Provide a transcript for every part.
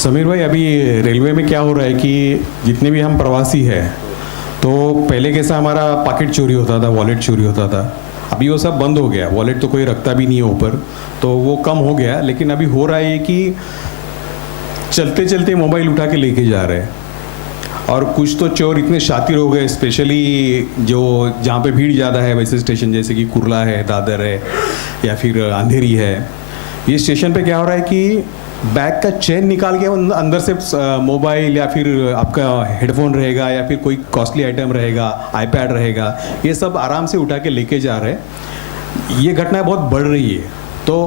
समीर भाई, अभी रेलवे में क्या हो रहा है कि जितने भी हम प्रवासी हैं, तो पहले कैसा हमारा पॉकेट चोरी होता था, वॉलेट चोरी होता था। अभी वो सब बंद हो गया, वॉलेट तो कोई रखता भी नहीं है ऊपर, तो वो कम हो गया। लेकिन अभी हो रहा है कि चलते चलते मोबाइल उठा के लेके जा रहे हैं। और कुछ तो चोर इतने शातिर हो गए, स्पेशली जो जहाँ पे भीड़ ज़्यादा है वैसे स्टेशन, जैसे कि कुर्ला है, दादर है या फिर अंधेरी है। ये स्टेशन पे क्या हो रहा है कि बैग का चेन निकाल के अंदर से मोबाइल या फिर आपका हेडफोन रहेगा या फिर कोई कॉस्टली आइटम रहेगा, आईपैड रहेगा, ये सब आराम से उठा के लेके जा रहे हैं। ये घटना बहुत बढ़ रही है। तो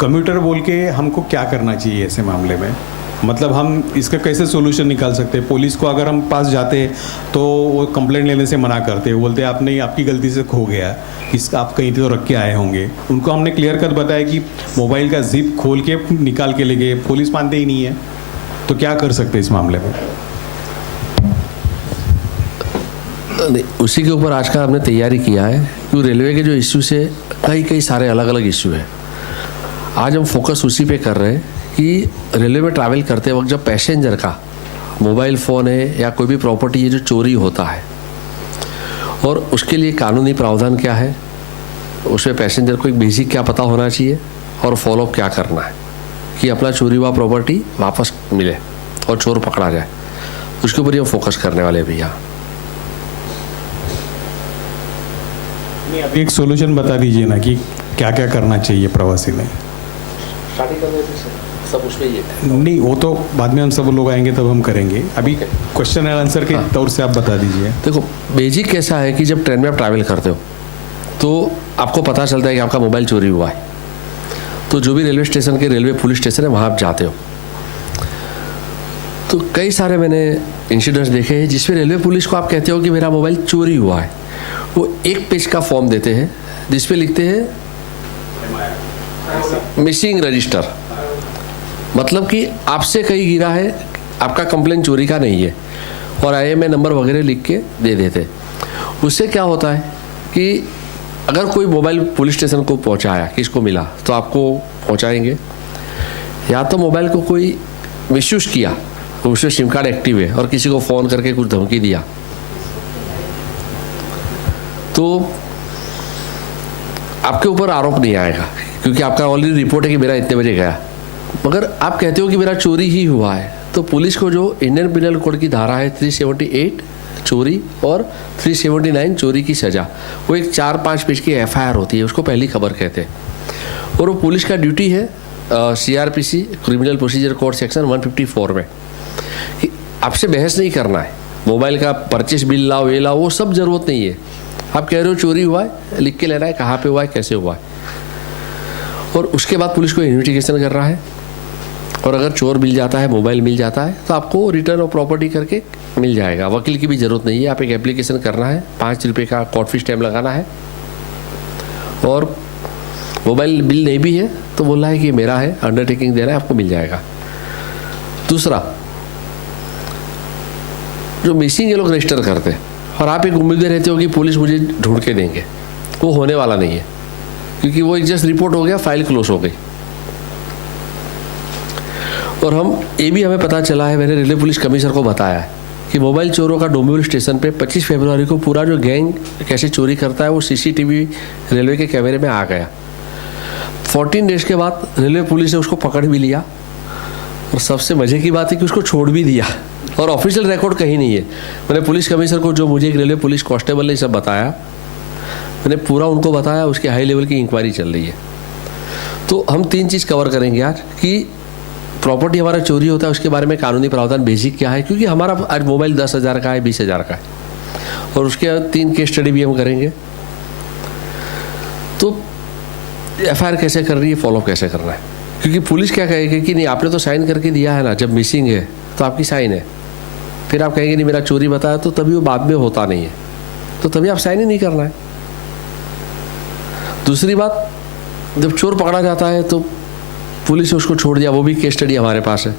कम्यूटर बोल के हमको क्या करना चाहिए ऐसे मामले में? मतलब हम इसका कैसे सोल्यूशन निकाल सकते हैं? पुलिस को अगर हम पास जाते तो वो कंप्लेंट लेने से मना करते, वो बोलते आप नहीं, आपकी गलती से खो गया, इसका आप कहीं तो रख के आए होंगे। उनको हमने क्लियर कट बताया कि मोबाइल का जिप खोल के निकाल के ले गए, पुलिस मानते ही नहीं है। तो क्या कर सकते हैं इस मामले में? नहीं, उसी के ऊपर आज का हमने तैयारी किया है कि रेलवे के जो इश्यू से कई सारे अलग अलग इश्यू है। आज हम फोकस उसी पे कर रहे हैं कि रेलवे में ट्रैवल करते वक्त जब पैसेंजर का मोबाइल फ़ोन है या कोई भी प्रॉपर्टी है जो चोरी होता है, और उसके लिए कानूनी प्रावधान क्या है, उसमें पैसेंजर को एक बेसिक क्या पता होना चाहिए और फॉलोअप क्या करना है कि अपना चोरी हुआ प्रॉपर्टी वापस मिले और चोर पकड़ा जाए। उसके ऊपर हम फोकस करने वाले हैं भैया। अभी एक सोल्यूशन बता दीजिए ना कि क्या क्या करना चाहिए प्रवासी में। सब उसमें ये नहीं, वो तो बाद में हम सब लोग आएंगे तब हम करेंगे। अभी क्वेश्चन एंड आंसर के तौर से आप बता दीजिए। देखो, बेसिक कैसा है कि जब ट्रेन में आप ट्रैवल करते हो तो आपको पता चलता है कि आपका मोबाइल चोरी हुआ है, तो जो भी रेलवे स्टेशन के रेलवे पुलिस स्टेशन है वहाँ आप जाते हो। तो कई सारे मैंने इंसिडेंट्स देखे हैं जिसमें रेलवे पुलिस को आप कहते हो कि मेरा मोबाइल चोरी हुआ है। वो एक पेज का फॉर्म देते हैं जिसपे लिखते हैं मिसिंग रजिस्टर, मतलब कि आपसे कहीं गिरा है, आपका कंप्लेन चोरी का नहीं है, और IMEI नंबर वगैरह लिख के दे देते। उससे क्या होता है कि अगर कोई मोबाइल पुलिस स्टेशन को पहुंचाया, किसको मिला, तो आपको पहुंचाएंगे। या तो मोबाइल को कोई मिसयूज किया, उसमें सिम कार्ड एक्टिव है और किसी को फ़ोन करके कुछ धमकी दिया, तो आपके ऊपर आरोप नहीं आएगा क्योंकि आपका ऑलरेडी रिपोर्ट है कि मेरा इतने बजे गया। मगर आप कहते हो कि मेरा चोरी ही हुआ है, तो पुलिस को जो इंडियन पिनल कोड की धारा है 378 चोरी और 379 चोरी की सज़ा, वो एक 4-5 पेज की FIR होती है, उसको पहली खबर कहते हैं। और वो पुलिस का ड्यूटी है CRPC criminal procedure code section 154 में कि आपसे बहस नहीं करना है, मोबाइल का परचेस बिल लाओ, ये लाओ, वो सब ज़रूरत नहीं है। आप कह रहे हो चोरी हुआ है, लिख के लेना है कहाँ पे हुआ है, कैसे हुआ है, और उसके बाद पुलिस को इन्वेस्टिगेशन कर रहा है। और अगर चोर मिल जाता है, मोबाइल मिल जाता है, तो आपको रिटर्न ऑफ प्रॉपर्टी करके मिल जाएगा। वकील की भी ज़रूरत नहीं है, आप एक एप्लीकेशन करना है, 5 रुपये का कोर्ट फी स्टैम्प लगाना है, और मोबाइल बिल नहीं भी है तो बोलना है कि मेरा है, अंडरटेकिंग देना है, आपको मिल जाएगा। दूसरा, जो मिसिंग ये लोग रजिस्टर करते हैं और आप एक उम्मीद में रहते हो कि पुलिस मुझे ढूंढ के देंगे, वो होने वाला नहीं है, क्योंकि वो एक जस्ट रिपोर्ट हो गया, फाइल क्लोज हो गई। और ये भी हमें पता चला है, मैंने रेलवे पुलिस कमिश्नर को बताया है कि मोबाइल चोरों का डोंबिवली स्टेशन पे 25 फरवरी को पूरा जो गैंग कैसे चोरी करता है वो CCTV रेलवे के कैमरे में आ गया। 14 डेज के बाद रेलवे पुलिस ने उसको पकड़ भी लिया, और सबसे मजे की बात है कि उसको छोड़ भी दिया, और ऑफिशियल रिकॉर्ड कहीं नहीं है। मैंने पुलिस कमिश्नर को, जो मुझे एक रेलवे पुलिस कांस्टेबल ने सब बताया, मैंने पूरा उनको बताया, उसकी हाई लेवल की इंक्वायरी चल रही है। तो हम 3 चीज़ कवर करेंगे आज कि प्रॉपर्टी हमारा चोरी होता है उसके बारे में कानूनी प्रावधान बेसिक क्या है, क्योंकि हमारा आज मोबाइल 10,000 का है, 20,000 का है, और उसके 3 केस स्टडी भी हम करेंगे। तो FIR कैसे कर रही है, फॉलोअप कैसे करना है, क्योंकि पुलिस क्या कहेगी कि नहीं आपने तो साइन करके दिया है ना, जब मिसिंग है तो आपकी साइन है, फिर आप कहेंगे नहीं मेरा चोरी बताया, तो तभी वो बाद में होता नहीं है, तो तभी आप साइन ही नहीं करना है। दूसरी बात, जब चोर पकड़ा जाता है तो पुलिस ने उसको छोड़ दिया, वो भी केस स्टडी हमारे पास है,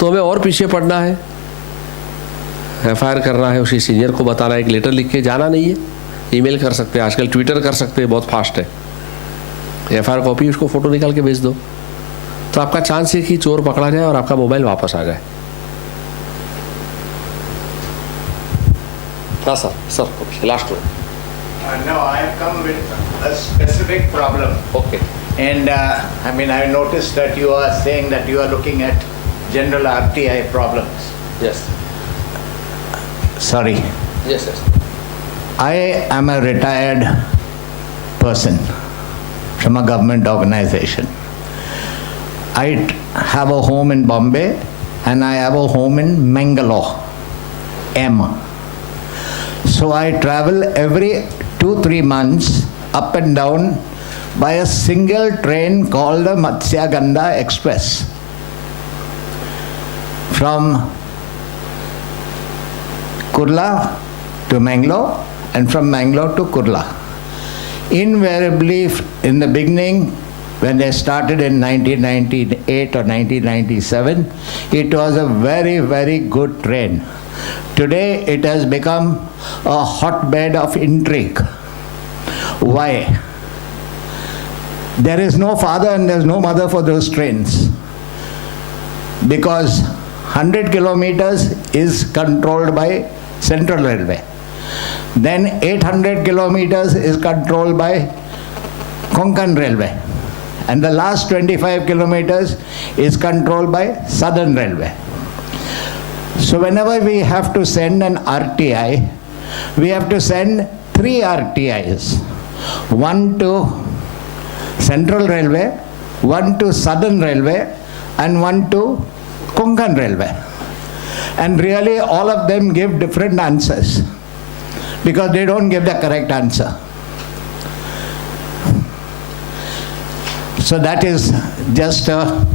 तो हमें और पीछे पड़ना है, FIR करना है, उसी सीनियर को बताना है, एक लेटर लिख के जाना नहीं है, ईमेल कर सकते हैं, आजकल ट्विटर कर सकते हैं, बहुत फास्ट है, FIR कॉपी उसको फ़ोटो निकाल के भेज दो, तो आपका चांस है कि चोर पकड़ा जाए और आपका मोबाइल वापस आ जाए। हाँ sir last one. No, I have come with a specific problem. Okay And I mean, I noticed that you are saying that you are looking at general RTI problems. Yes Sorry. Yes yes I am a retired person from a government organization. I have a home in Bombay and I have a home in Mangalore, M. So I travel every 2-3 months up and down by a single train called the Matsyagandha Express from Kurla to Mangalore and from Mangalore to Kurla. Invariably in the beginning, when they started in 1998 or 1997, it was a very, very good train. Today it has become a hotbed of intrigue. Why? There is no father and there is no mother for those trains. Because 100 kilometers is controlled by Central Railway. Then 800 kilometers is controlled by Konkan Railway. And the last 25 kilometers is controlled by Southern Railway. So whenever we have to send an RTI, we have to send 3 RTIs. One to Central Railway, one to Southern Railway, and one to Konkan Railway. And really all of them give different answers because they don't give the correct answer. So that is just a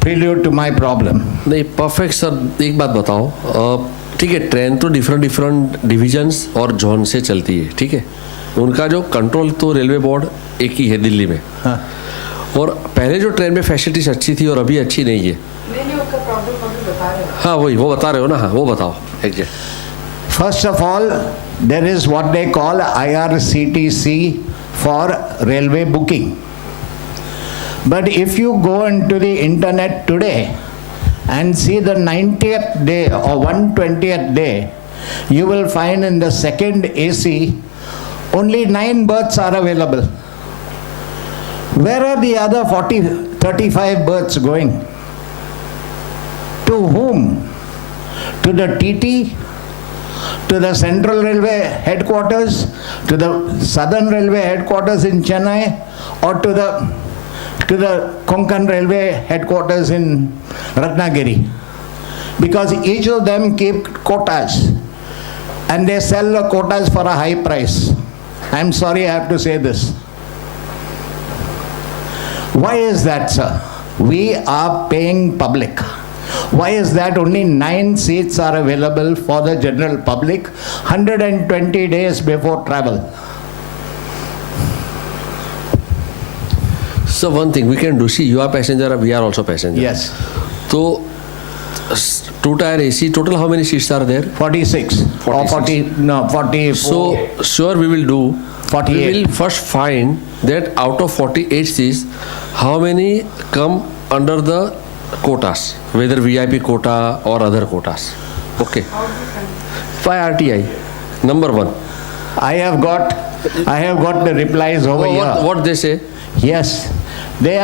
prelude to my problem. नहीं perfect sir. एक बात बताओ, ठीक है train तो different divisions और zone से चलती है, ठीक है, उनका जो कंट्रोल तो रेलवे बोर्ड एक ही है दिल्ली में। हाँ। और पहले जो ट्रेन में फैसिलिटीज अच्छी थी और अभी अच्छी नहीं है। नहीं उसका प्रॉब्लम अभी बता रहे हो। हाँ वही वो बता रहे हो ना। हाँ वो बताओ exact. First of all, there is what they call IRCTC for railway booking. But if you go into the internet today and see the 90th day or 120th day, you will find in the second AC only 9 berths are available. Where are the other 35 berths going? To whom? To the TT? To the Central Railway headquarters? To the Southern Railway headquarters in Chennai? Or to the Konkan Railway headquarters in Ratnagiri? Because each of them keep quotas and they sell the quotas for a high price. I'm sorry I have to say this. Why is that, sir? We are paying public. Why is that only 9 seats are available for the general public 120 days before travel? So one thing we can do, see you are passenger, we are also passenger. Yes. So 2-tier AC, total how many seats are there? 46. Or 40, no, 44. So sure we will do. 48. We will first find that out of 48 seats, how many come under the quotas, whether VIP quota or other quotas. Okay. By RTI, number 1. I have got the replies over here. What they say? Yes. They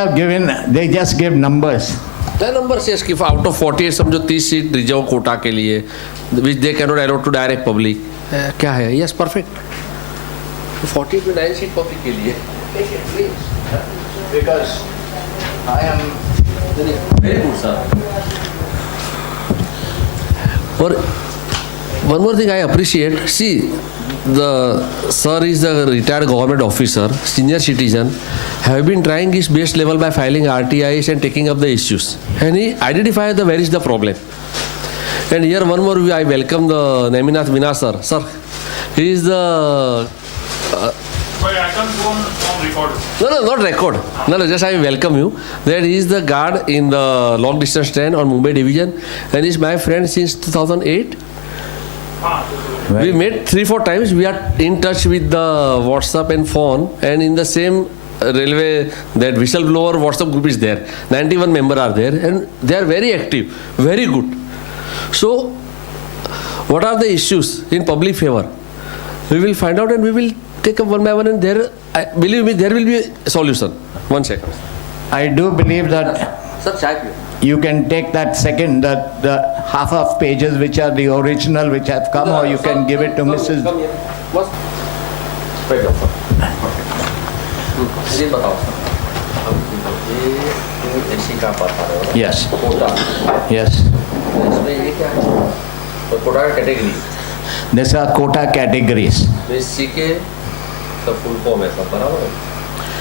just give numbers. The number says कि out of 48 समझो 30 seat reserve Kota के लिए which they cannot allow to direct public. क्या है? Yes, perfect. 48 में 9 seat public के लिए. Because I am Very good, sir. और one more thing I appreciate. See, the sir is a retired government officer, senior citizen, have been trying his best level by filing RTIs and taking up the issues. And he identified where is the problem. And here one more I welcome the Neminath Vinay sir. Sir, he is the... But I can't go on record. No, not record. No, just I welcome you. That he is the guard in the long distance train on Mumbai division and is my friend since 2008. We met 3-4 times. We are in touch with the WhatsApp and phone and in the same railway, that whistleblower WhatsApp group is there. 91 members are there, and they are very active, very good. So, what are the issues in public favor? We will find out and we will take up one by one, and there, believe me, there will be a solution. 1 second. I do believe that Sir, chai piyo. you can take that second, the half of pages which are the original which have come, or you can give it to Mrs. Come here. Bas. बैठ जाओ sir. ये बताओ sir. ये AC का बता रहे हो. Yes, Kota. yes. इसमें ये क्या है? तो कोटा का category. These are quota categories. तो इसी के the full form है सब बराबर है.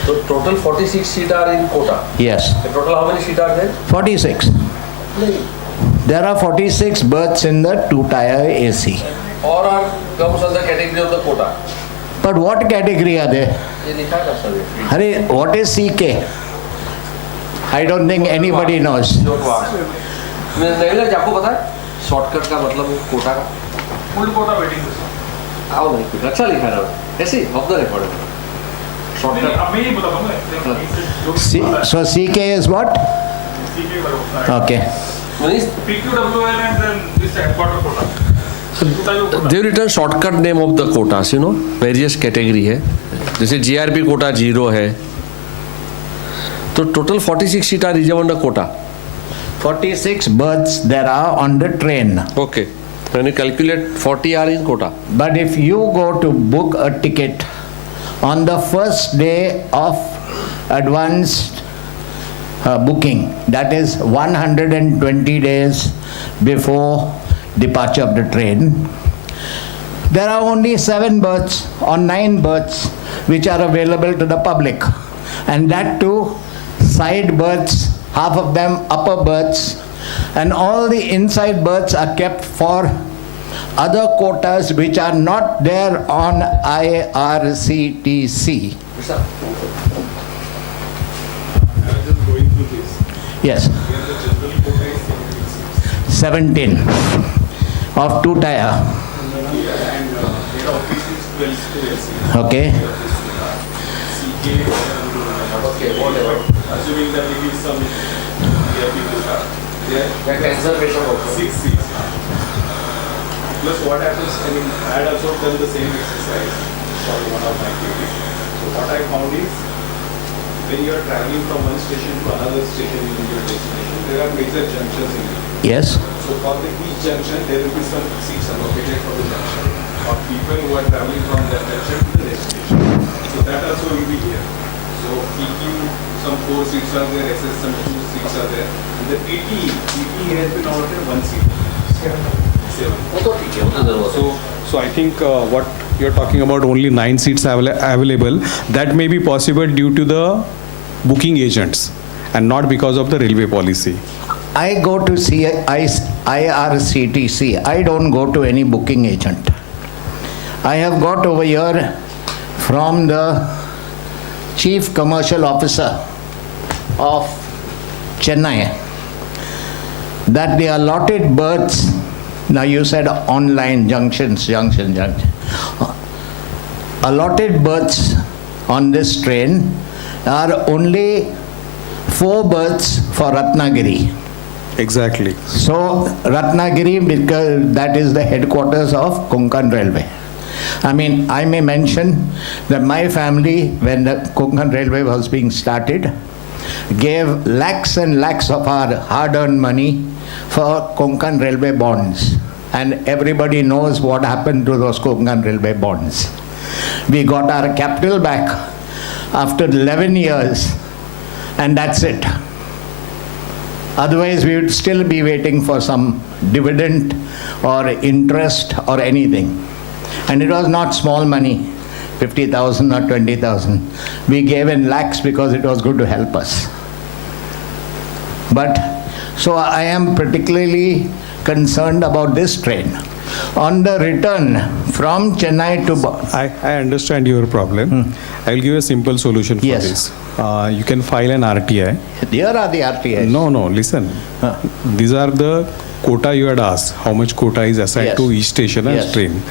So total 46 seats are in quota. Yes, And total how many seats are there? 46. नहीं. There are 46 berths in the two-tier AC. Or are comes under category of the quota. But what category are they? ये लिखा है ना sir. Hare, what is CK? I don't think anybody knows. नहीं लग आपको पता है? शॉर्टकट का मतलब कोटा का. Full quota waiting list. आओ नहीं कुछ अच्छा लिखा है. ऐसे ऑफ द रिकॉर्ड. नहीं, शॉर्टकट. अब मैं ही बता दूंगा. So CK is what? Okay. Means PQWL and then this headquarter quota. they written shortcut name of the quotas, you know, various category है. जैसे GRP कोटा 0 है. तो total 46 seat are reserved under quota. 46 berths there are on the train. Okay. When you calculate 40 are in quota. But if you go to book a ticket on the first day of advanced booking, that is 120 days before departure of the train, there are only 7 berths or 9 berths which are available to the public, and that too side berths, half of them upper berths, and all the inside berths are kept for other quotas which are not there on IRCTC. Yes. 17 of two-tier. Okay. Assuming that it is some cancer patient होता है. 6 seats. Plus what happens, I mean, I had also done the same exercise for one of my activities. So what I found is, when you are traveling from one station to another station in your destination, there are major junctions in it. Yes. So for each junction, there will be some seats allocated for the junction of people who are traveling from that junction to the destination. So that also will be here. So PQ, some 4 seats are there, SS some 2 seats are there. And the PT has been allotted 1 seat. 7. वो तो ठीक है, वो तो जरूरत है. So I think what you're talking about, only 9 seats available, that may be possible due to the booking agents and not because of the railway policy. I go to IRCTC. I don't go to any booking agent. I have got over here from the Chief Commercial Officer of Chennai that the allotted berths, now you said online junction. Allotted berths on this train are only 4 berths for Ratnagiri. Exactly. So Ratnagiri, because that is the headquarters of Konkan Railway. I mean, I may mention that my family, when the Konkan Railway was being started, gave lakhs and lakhs of our hard-earned money for Konkan Railway bonds. And everybody knows what happened to those Konkan Railway bonds. We got our capital back after 11 years, and that's it. Otherwise, we would still be waiting for some dividend or interest or anything. And it was not small money, 50,000 or 20,000. We gave in lakhs because it was good to help us. But, so I am particularly concerned about this train. On the return from Chennai to... I understand your problem. I will give a simple solution for Yes. this. You can file an RTI. Here are the RTIs. No, listen. Huh. These are the quota you had asked, how much quota is assigned Yes. to each station and Yes. train.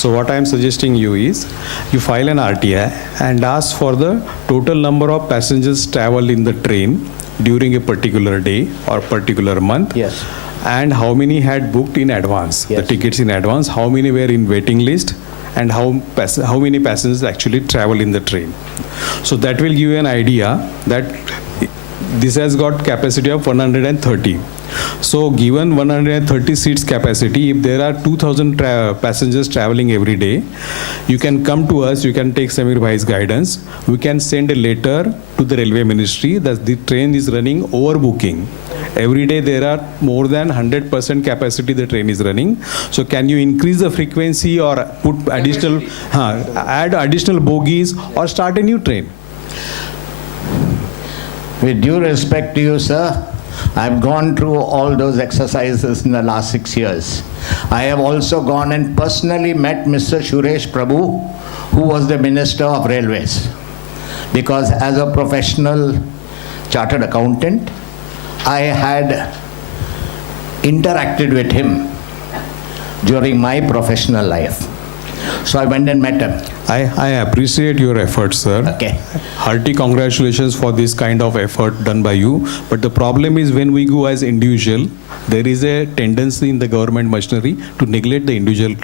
So what I am suggesting you is, you file an RTI and ask for the total number of passengers traveled in the train during a particular day or particular month. Yes. And how many had booked in advance, the Yes. tickets in advance, how many were in waiting list, and how many passengers actually travel in the train. So that will give you an idea that this has got capacity of 130. So given 130 seats capacity, if there are 2,000 passengers traveling every day, you can come to us, you can take Samir Bhai's guidance. We can send a letter to the Railway Ministry that the train is running overbooking. Every day there are more than 100% capacity the train is running. So can you increase the frequency or put additional, add additional bogies or start a new train? With due respect to you, sir, I've gone through all those exercises in the last 6 years. I have also gone and personally met Mr. Suresh Prabhu, who was the Minister of Railways. Because as a professional chartered accountant, I had interacted with him during my professional life. So I went and met him. I appreciate your efforts, sir. Okay. Hearty congratulations for this kind of effort done by you. But the problem is when we go as individual, there is a tendency in the government machinery to neglect the individual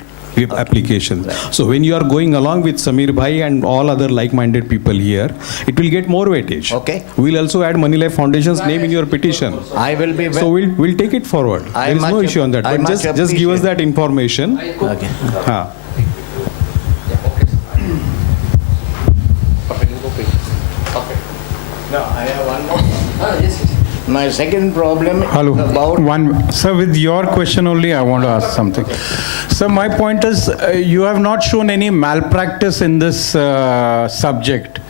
application. So when you are going along with Samir Bhai and all other like-minded people here, it will get more weightage. Okay. We'll also add Money Life Foundation's name in your petition. I will be So we'll take it forward. I There is no much- issue on that. I But much just give us appreciate. that information. Okay. हाँ. No, I have one more. Yes. My second problem Hello. is about One, sir, with your question only, I want to ask something. So my point is, you have not shown any malpractice in this subject.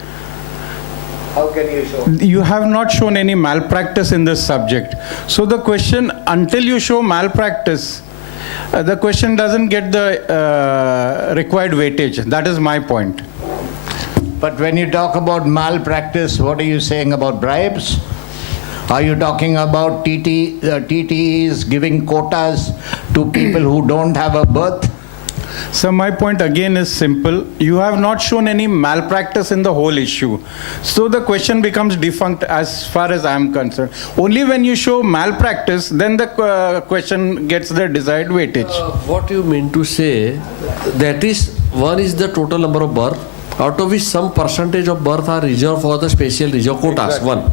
how can you show? You have not shown any malpractice in this subject. So the question, until you show malpractice, the question doesn't get the required weightage. That is my point. But when you talk about malpractice, what are you saying about bribes? Are you talking about TTEs giving quotas to people who don't have a berth? So my point again is simple. You have not shown any malpractice in the whole issue. So the question becomes defunct as far as I am concerned. Only when you show malpractice, then the question gets the desired weightage. What you mean to say, that is, one is the total number of berth, out of which some percentage of berth are reserved for the special reserve quotas, one.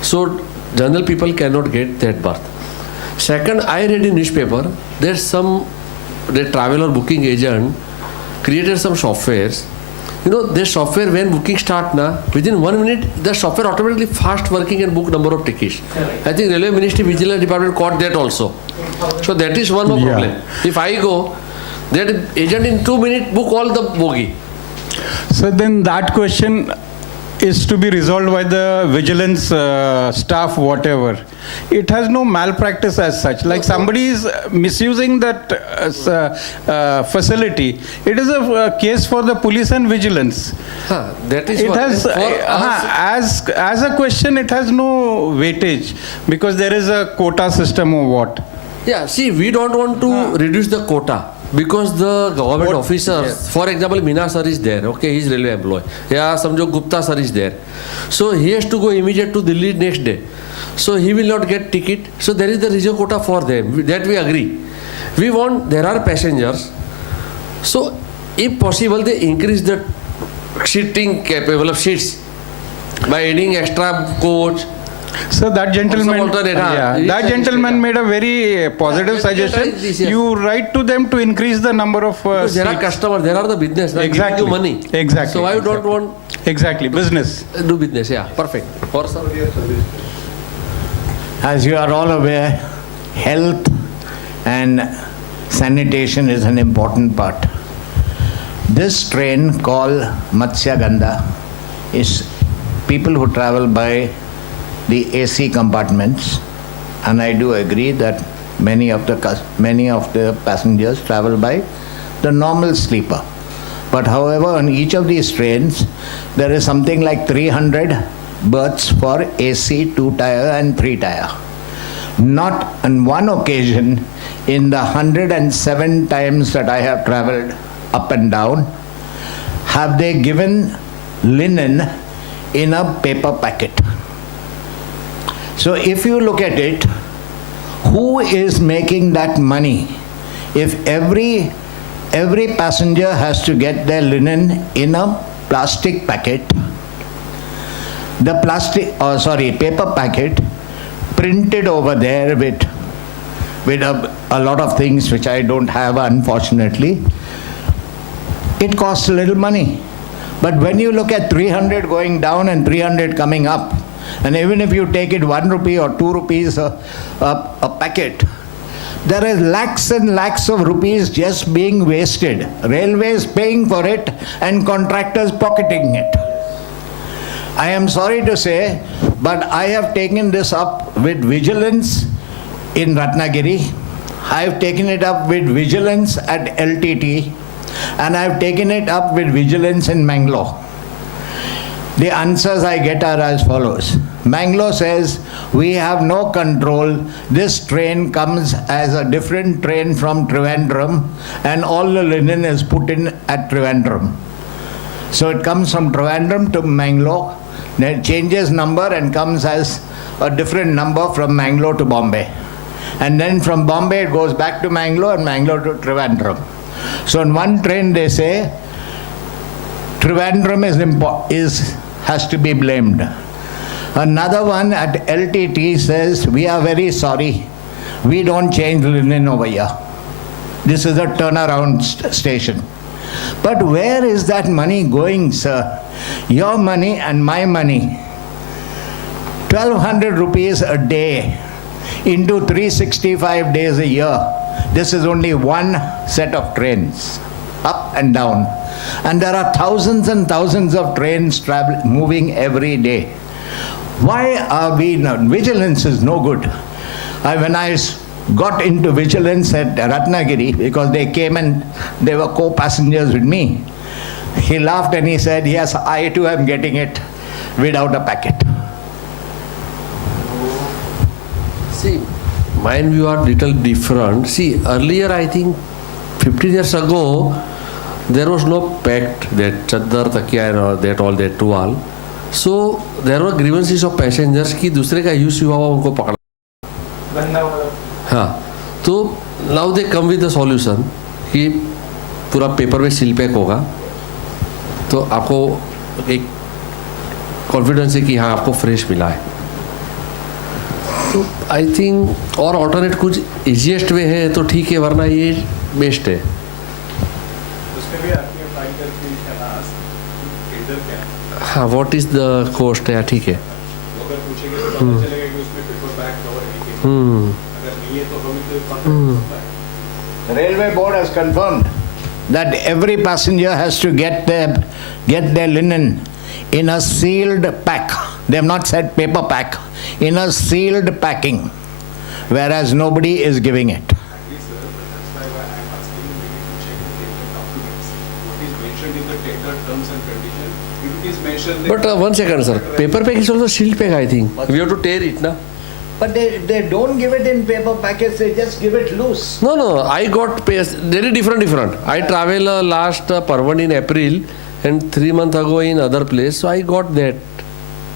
So general people cannot get that berth. Second, I read in newspaper, there's the travel or booking agent created some softwares. You know, this software when booking start within 1 minute, the software automatically fast working and book number of tickets. I think Railway Ministry Vigilance Department caught that also. So that is one more Yeah. problem. If I go, that agent in 2 minutes book all the bogie. So then that question is to be resolved by the vigilance staff, whatever. It has no malpractice as such. Like somebody is misusing that facility. It is a case for the police and vigilance. That is It what. has, And for us, as a question, it has no weightage because there is a quota system or what. yeah, see, we don't want to reduce the quota. Because the government officers, for example, Meena sir is there, okay, he's railway employee. Yeah, Samjo Gupta sir is there. So he has to go immediate to Delhi next day. So he will not get ticket. So there is the reserve quota for them. That we agree. We want, there are passengers. So if possible, they increase the seating capable of seats by adding extra coach. So that gentleman, alternate, that gentleman made a very positive Yeah, suggestion. this, yes. You write to them to increase the number of Because there are seats. customers, there are the business, like giving Exactly. you money. Exactly. So I don't Exactly. want Exactly, business. do business, yeah, perfect. Or sir? As you are all aware, health and sanitation is an important part. This train called Matsya Gandha is people who travel by the AC compartments, and I do agree that many of the passengers travel by the normal sleeper. But however, on each of these trains, there is something like 300 berths for AC 2-tier and 3-tier. Not on one occasion in the 107 times that I have traveled up and down have they given linen in a paper packet. So if you look at it, who is making that money? If every passenger has to get their linen in a plastic packet, the paper packet printed over there with a lot of things which I don't have, unfortunately, it costs a little money. But when you look at 300 going down and 300 coming up, and even if you take it 1 rupee or 2 rupees a packet, there is lakhs and lakhs of rupees just being wasted. Railways paying for it and contractors pocketing it. I am sorry to say, but I have taken this up with vigilance in Ratnagiri. I have taken it up with vigilance at LTT, and I have taken it up with vigilance in Mangalore. The answers I get are as follows. Mangalore says, we have no control. This train comes as a different train from Trivandrum, and all the linen is put in at Trivandrum. So it comes from Trivandrum to Mangalore, then it changes number and comes as a different number from Mangalore to Bombay. And then from Bombay it goes back to Mangalore and Mangalore to Trivandrum. So in one train they say, Trivandrum has to be blamed. Another one at LTT says, we are very sorry, we don't change linen over here. This is a turnaround station. But where is that money going, sir? Your money and my money. 1,200 rupees a day into 365 days a year. This is only one set of trains, up and down. And there are thousands and thousands of trains moving every day. Why are we not? Vigilance is no good. When I got into vigilance at Ratnagiri, because they came and they were co-passengers with me, he laughed and he said, yes, I too am getting it without a packet. See, mine view are little different. See, earlier I think 15 years ago, there was no pact that chadar, takiya and all that tual. So there were grievances of passengers कि दूसरे का use हुआ उनको पकड़ा. हाँ, तो now they come with the solution कि पूरा पेपर में सील पैक होगा, तो आपको एक कॉन्फिडेंस है कि हाँ आपको फ्रेश मिला है. तो आई थिंक और ऑल्टरनेट कुछ इजीएस्ट वे है तो ठीक है, वरना ये बेस्ट है. हाँ, व्हाट इज द कॉस्ट है, ठीक है. Railway board has confirmed that every passenger has to get their linen in a sealed pack. They have not said paper pack, in a sealed packing, whereas nobody is giving it. But one second, sir. Paper pack is also sealed pack, I think. We have to tear it, na? But they don't give it in paper packets, they just give it loose. No. I got very different. I travel last Parvan in April and 3 months ago in other place. So I got that.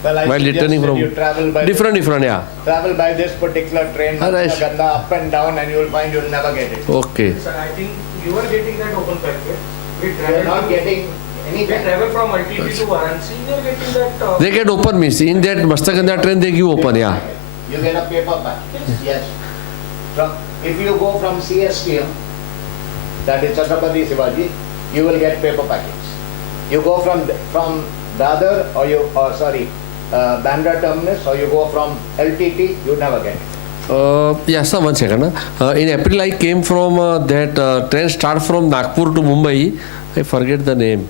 Well, I While returning suggested from you travel by different, yeah. travel by this particular train, Right. Ganda, up and down, and you will find you'll never get it. Okay. Sir, I think you are getting that open packet. We You are not getting We anything. travel from LTT to Varanasi, we are getting that. They get open means in that Mastaganda train they give open, yeah. You get a paper pack. Yes. If you go from CSTM, that is Chhatrapati Shivaji, you will get paper packets. You go from Dadar Bandra terminus, or you go from LTT, you never get it. Yeah, sir, 1 second. In April I came from that train start from Nagpur to Mumbai. I forget the name.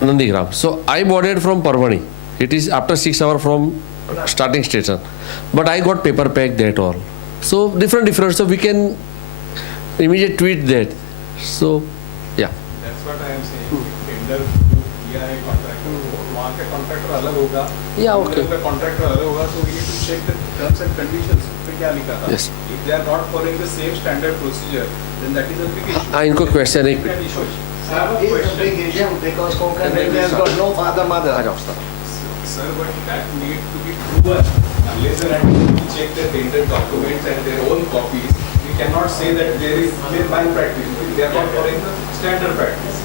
Nandigram. So I boarded from Parvani. It is after 6 hours from starting station. But I got paper pack that all. So different. So we can immediate tweet that. So yeah. That's what I am saying. Tender to DI contractor, वहाँ का contractor अलग होगा Yeah, okay. का contractor अलग होगा, so we need to check the terms and conditions पे क्या लिखा था. Yes. If they are not following the same standard procedure, then that is a big issue. हाँ, इनको क्वेश्चन एक Big issue. I have a It's a question. big issue because Konkan Railway has got no father mother. Sir, but that need to be proven unless and until we check the tender documents and their own copies. We cannot say that there is malpractice. They are not following the standard practice.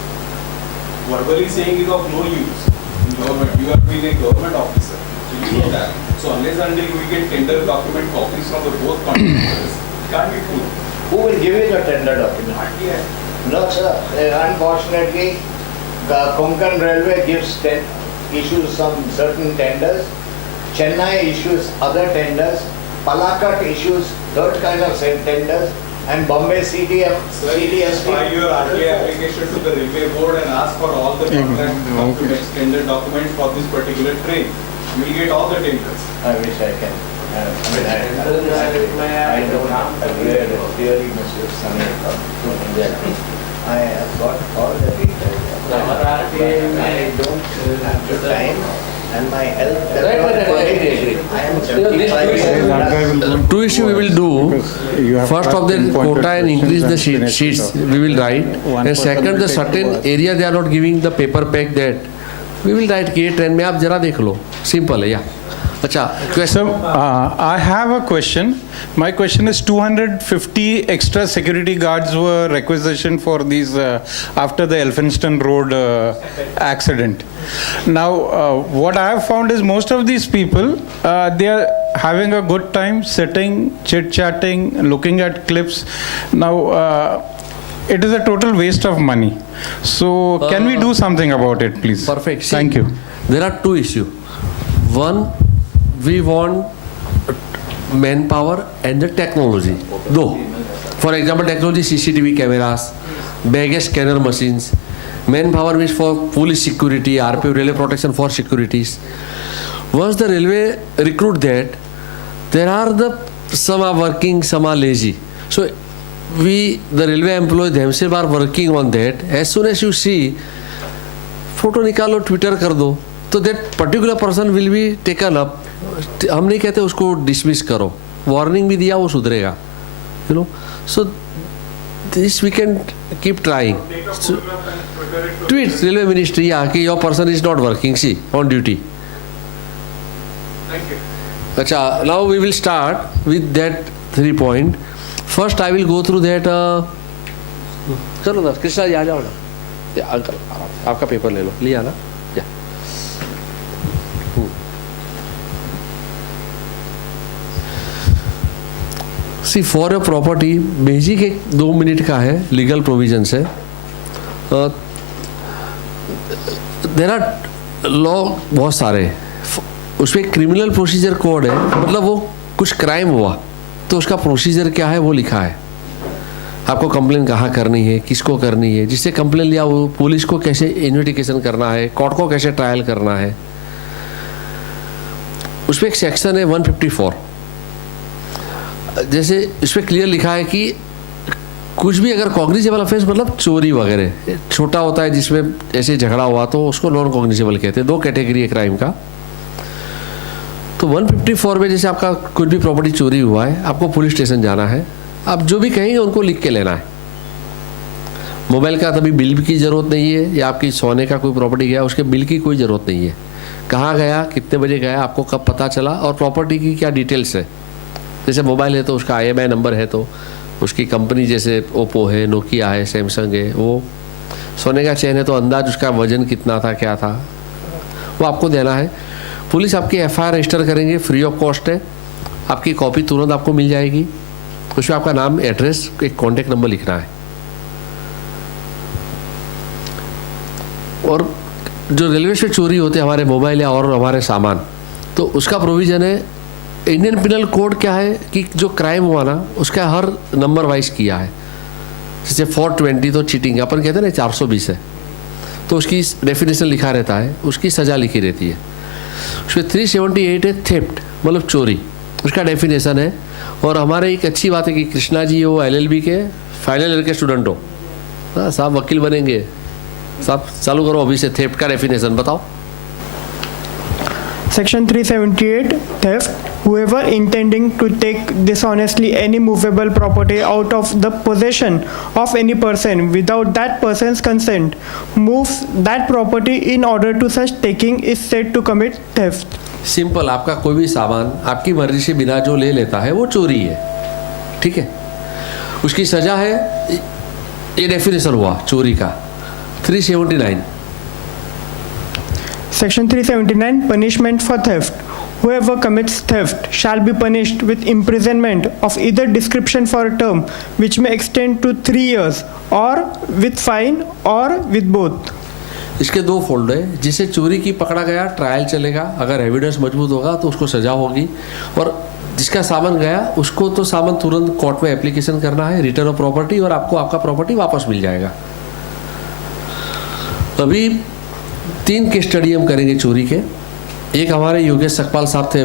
Verbally saying is of no use in government. You have been a government officer, so you know that. So unless and until we get tender document copies from the both contractors, it can't be proved. Who will give you the tender document? Hardly hai. No, sir. Unfortunately, the Konkan Railway issues some certain tenders. Chennai issues other tenders. Palakkad issues third kind of tenders. And Bombay Sir, CDSP. file your RTA application to the railway board and ask for all the contract documents, tender documents for this particular train. You will get all the tenders. I wish I can. I don't really Mr. Sunny I have got all the details. I don't have the time and my health does not permit it. I am 75 years. two issue we will do. First of the quota and increase the sheets we will write. And second, the certain area they are not giving the paper pack that we will write कि ये train में आप जरा देख लो. Simple है या. अच्छा question. So, I have a question. My question is 250 extra security guards were requisitioned for these after the Elphinstone Road accident. Now, what I have found is most of these people, they are having a good time sitting, chit-chatting, looking at clips. Now, it is a total waste of money. So, can we do something about it, please? Perfect. See, Thank you. There are two issues. One, we want manpower and the technology. Though, for example, technology CCTV cameras, baggage scanner machines, manpower means for police security, RPO, railway protection for securities. Once the railway recruit that, there are some are working, some are lazy. So the railway employees themselves are working on that. As soon as you see, photo निकालो, Twitter कर दो, तो that particular person will be taken up. हम नहीं कहते उसको dismiss करो, warning भी दिया वो सुधरेगा, you know. So this we can keep trying. So, tweet railway ministry कि your person is not working, see, on duty. Thank you. अच्छा, now we will start with that 3 point. First I will go through that. चलो ना, कृष्णा जी आ जाओ ना. Uncle आपका paper ले लो, लिया ना? या. See, for a property, basic एक 2 मिनट का है, लीगल प्रोविजन है. देर आर लॉ बहुत सारे. उसमें क्रिमिनल प्रोसीजर कोड है, मतलब वो कुछ क्राइम हुआ तो उसका प्रोसीजर क्या है वो लिखा है. आपको कंप्लेन कहाँ करनी है, किसको करनी है, जिससे कंप्लेन लिया वो पुलिस को कैसे इन्वेस्टिगेशन करना है, कोर्ट को कैसे ट्रायल करना है. उसमें एक सेक्शन है 154. जैसे इसमें क्लियर लिखा है कि कुछ भी अगर कॉग्निजेबल ऑफेंस मतलब चोरी वगैरह छोटा होता है जिसमें ऐसे झगड़ा हुआ तो उसको नॉन कॉग्निजेबल कहते हैं. 2 कैटेगरी है क्राइम का. तो 154 में जैसे आपका कुछ भी प्रॉपर्टी चोरी हुआ है, आपको पुलिस स्टेशन जाना है. आप जो भी कहेंगे उनको लिख के लेना है. मोबाइल का तभी बिल की ज़रूरत नहीं है, या आपकी सोने का कोई प्रॉपर्टी गया उसके बिल की कोई ज़रूरत नहीं है. कहाँ गया, कितने बजे गया, आपको कब पता चला, और प्रॉपर्टी की क्या डिटेल्स है. जैसे मोबाइल है तो उसका IMI नंबर है, तो उसकी कंपनी जैसे ओप्पो है, नोकिया है, सैमसंग है. वो सोने का चेन है तो अंदाज उसका वजन कितना था, क्या था, वो आपको देना है. पुलिस आपकी FIR रजिस्टर करेंगे, फ्री ऑफ कॉस्ट है. आपकी कॉपी तुरंत आपको मिल जाएगी. उसमें आपका नाम, एड्रेस, एक कॉन्टैक्ट नंबर लिखना है. और जो रेलवे से चोरी होते हैं हमारे मोबाइल या और हमारे सामान, तो उसका प्रोविज़न है. इंडियन पिनल कोड क्या है कि जो क्राइम हुआ ना उसका हर नंबर वाइज किया है. जैसे 420 तो चीटिंग अपन कहते हैं ना, 420 है तो उसकी डेफिनेशन लिखा रहता है, उसकी सज़ा लिखी रहती है. उसमें 378 है थेफ्ट, मतलब चोरी, उसका डेफिनेशन है. और हमारे एक अच्छी बात है कि कृष्णा जी वो LLB के फाइनल ईयर के स्टूडेंट हो. हाँ साहब वकील बनेंगे. साहब चालू करो अभी से, थेफ्ट का डेफिनेशन बताओ. Section 378, theft. Whoever intending to take dishonestly any movable property out of the possession of any person without that person's consent moves that property in order to such taking is said to commit theft. Simple, आपका कोई भी सामान आपकी मर्जी से बिना जो ले लेता है वो चोरी है, ठीक है। उसकी सजा है, ये डेफिनेशन हुआ चोरी का 379। Section 379, punishment for theft. Whoever commits theft shall be punished with imprisonment of either description for a term which may extend to 3 years or with fine or with both. इसके दो फोल्ड है। जिसे चोरी की पकड़ा गया ट्रायल चलेगा, अगर एविडेंस मजबूत होगा तो उसको सजा होगी, और जिसका सामान गया उसको तो सामान तुरंत कोर्ट में एप्लीकेशन करना है, रिटर्न ऑफ प्रॉपर्टी, और आपको आपका प्रॉपर्टी वापस मिल जाएगा। अभी 3 केस स्टडी हम करेंगे चोरी के। एक हमारे योगेश सकपाल साहब थे,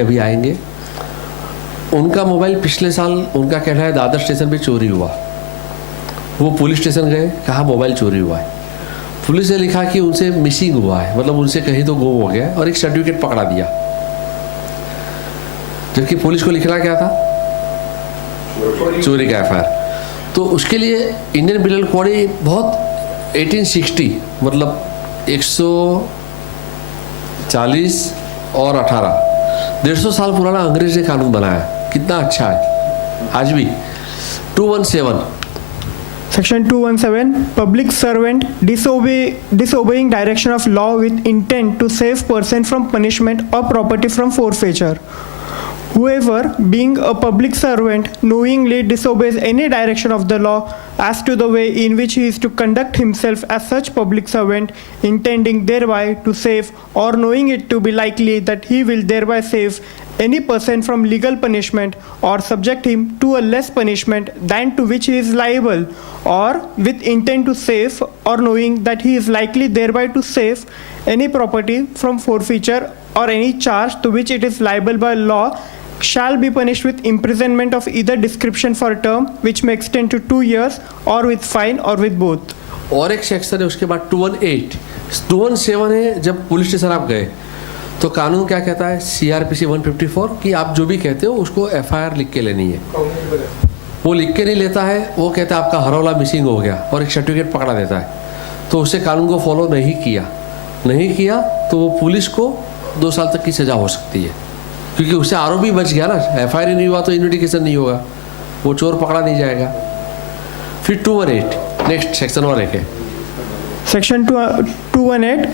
अभी आएंगे। उनका मोबाइल पिछले साल, उनका कहना है दादर स्टेशन पे चोरी हुआ। वो पुलिस स्टेशन गए, कहा मोबाइल चोरी हुआ है। पुलिस ने लिखा कि उनसे मिसिंग हुआ है, मतलब उनसे कहीं तो गुम हो गया, और एक सर्टिफिकेट पकड़ा दिया। जबकि पुलिस को लिखना क्या था? चोरी का एफआईआर। तो उसके लिए इंडियन पिनल कोड बहुत 1860, मतलब 140 और 18, 150 साल पुराना अंग्रेज ने कानून बनाया। कितना अच्छा है आज भी। 217 Section 217, public servant disobeying direction of law with intent to save person from punishment or property from forfeiture. Whoever, being a public servant, knowingly disobeys any direction of the law as to the way in which he is to conduct himself as such public servant, intending thereby to save or knowing it to be likely that he will thereby save any person from legal punishment or subject him to a less punishment than to which he is liable, or with intent to save or knowing that he is likely thereby to save any property from forfeiture or any charge to which it is liable by law, shall be punished with imprisonment of either description for a term which may extend to 2 years or with fine or with both. और एक section है उसके बाद 218, 217 है। जब police station आप गए तो कानून क्या कहता है? CRPC 154 कि आप जो भी कहते हो उसको FIR लिख के लेनी है। वो लिख के नहीं लेता है, वो कहता है आपका हरौला मिसिंग हो गया, और एक सर्टिफिकेट पकड़ा देता है। तो उससे कानून को फॉलो नहीं किया तो वो पुलिस को 2 साल तक की सजा हो सकती है, क्योंकि उससे आरोपी बच गया ना। FIR ही नहीं हुआ तो इन्वेस्टिगेशन नहीं होगा, वो चोर पकड़ा नहीं जाएगा। फिर 218 नेक्स्ट सेक्शन और एक है। Section 218,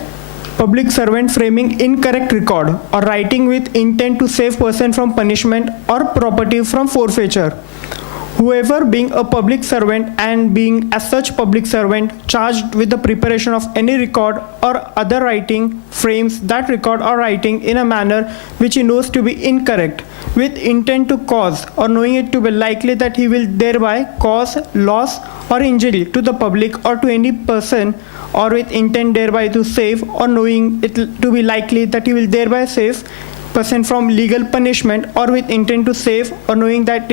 public servant framing incorrect record or writing with intent to save person from punishment or property from forfeiture. Whoever, being a public servant and being as such public servant charged with the preparation of any record or other writing, frames that record or writing in a manner which he knows to be incorrect, with intent to cause or knowing it to be likely that he will thereby cause loss or injury to the public or to any person, or with intent thereby to save or knowing it to be likely that he will thereby save person from legal punishment, or with intent to save or knowing that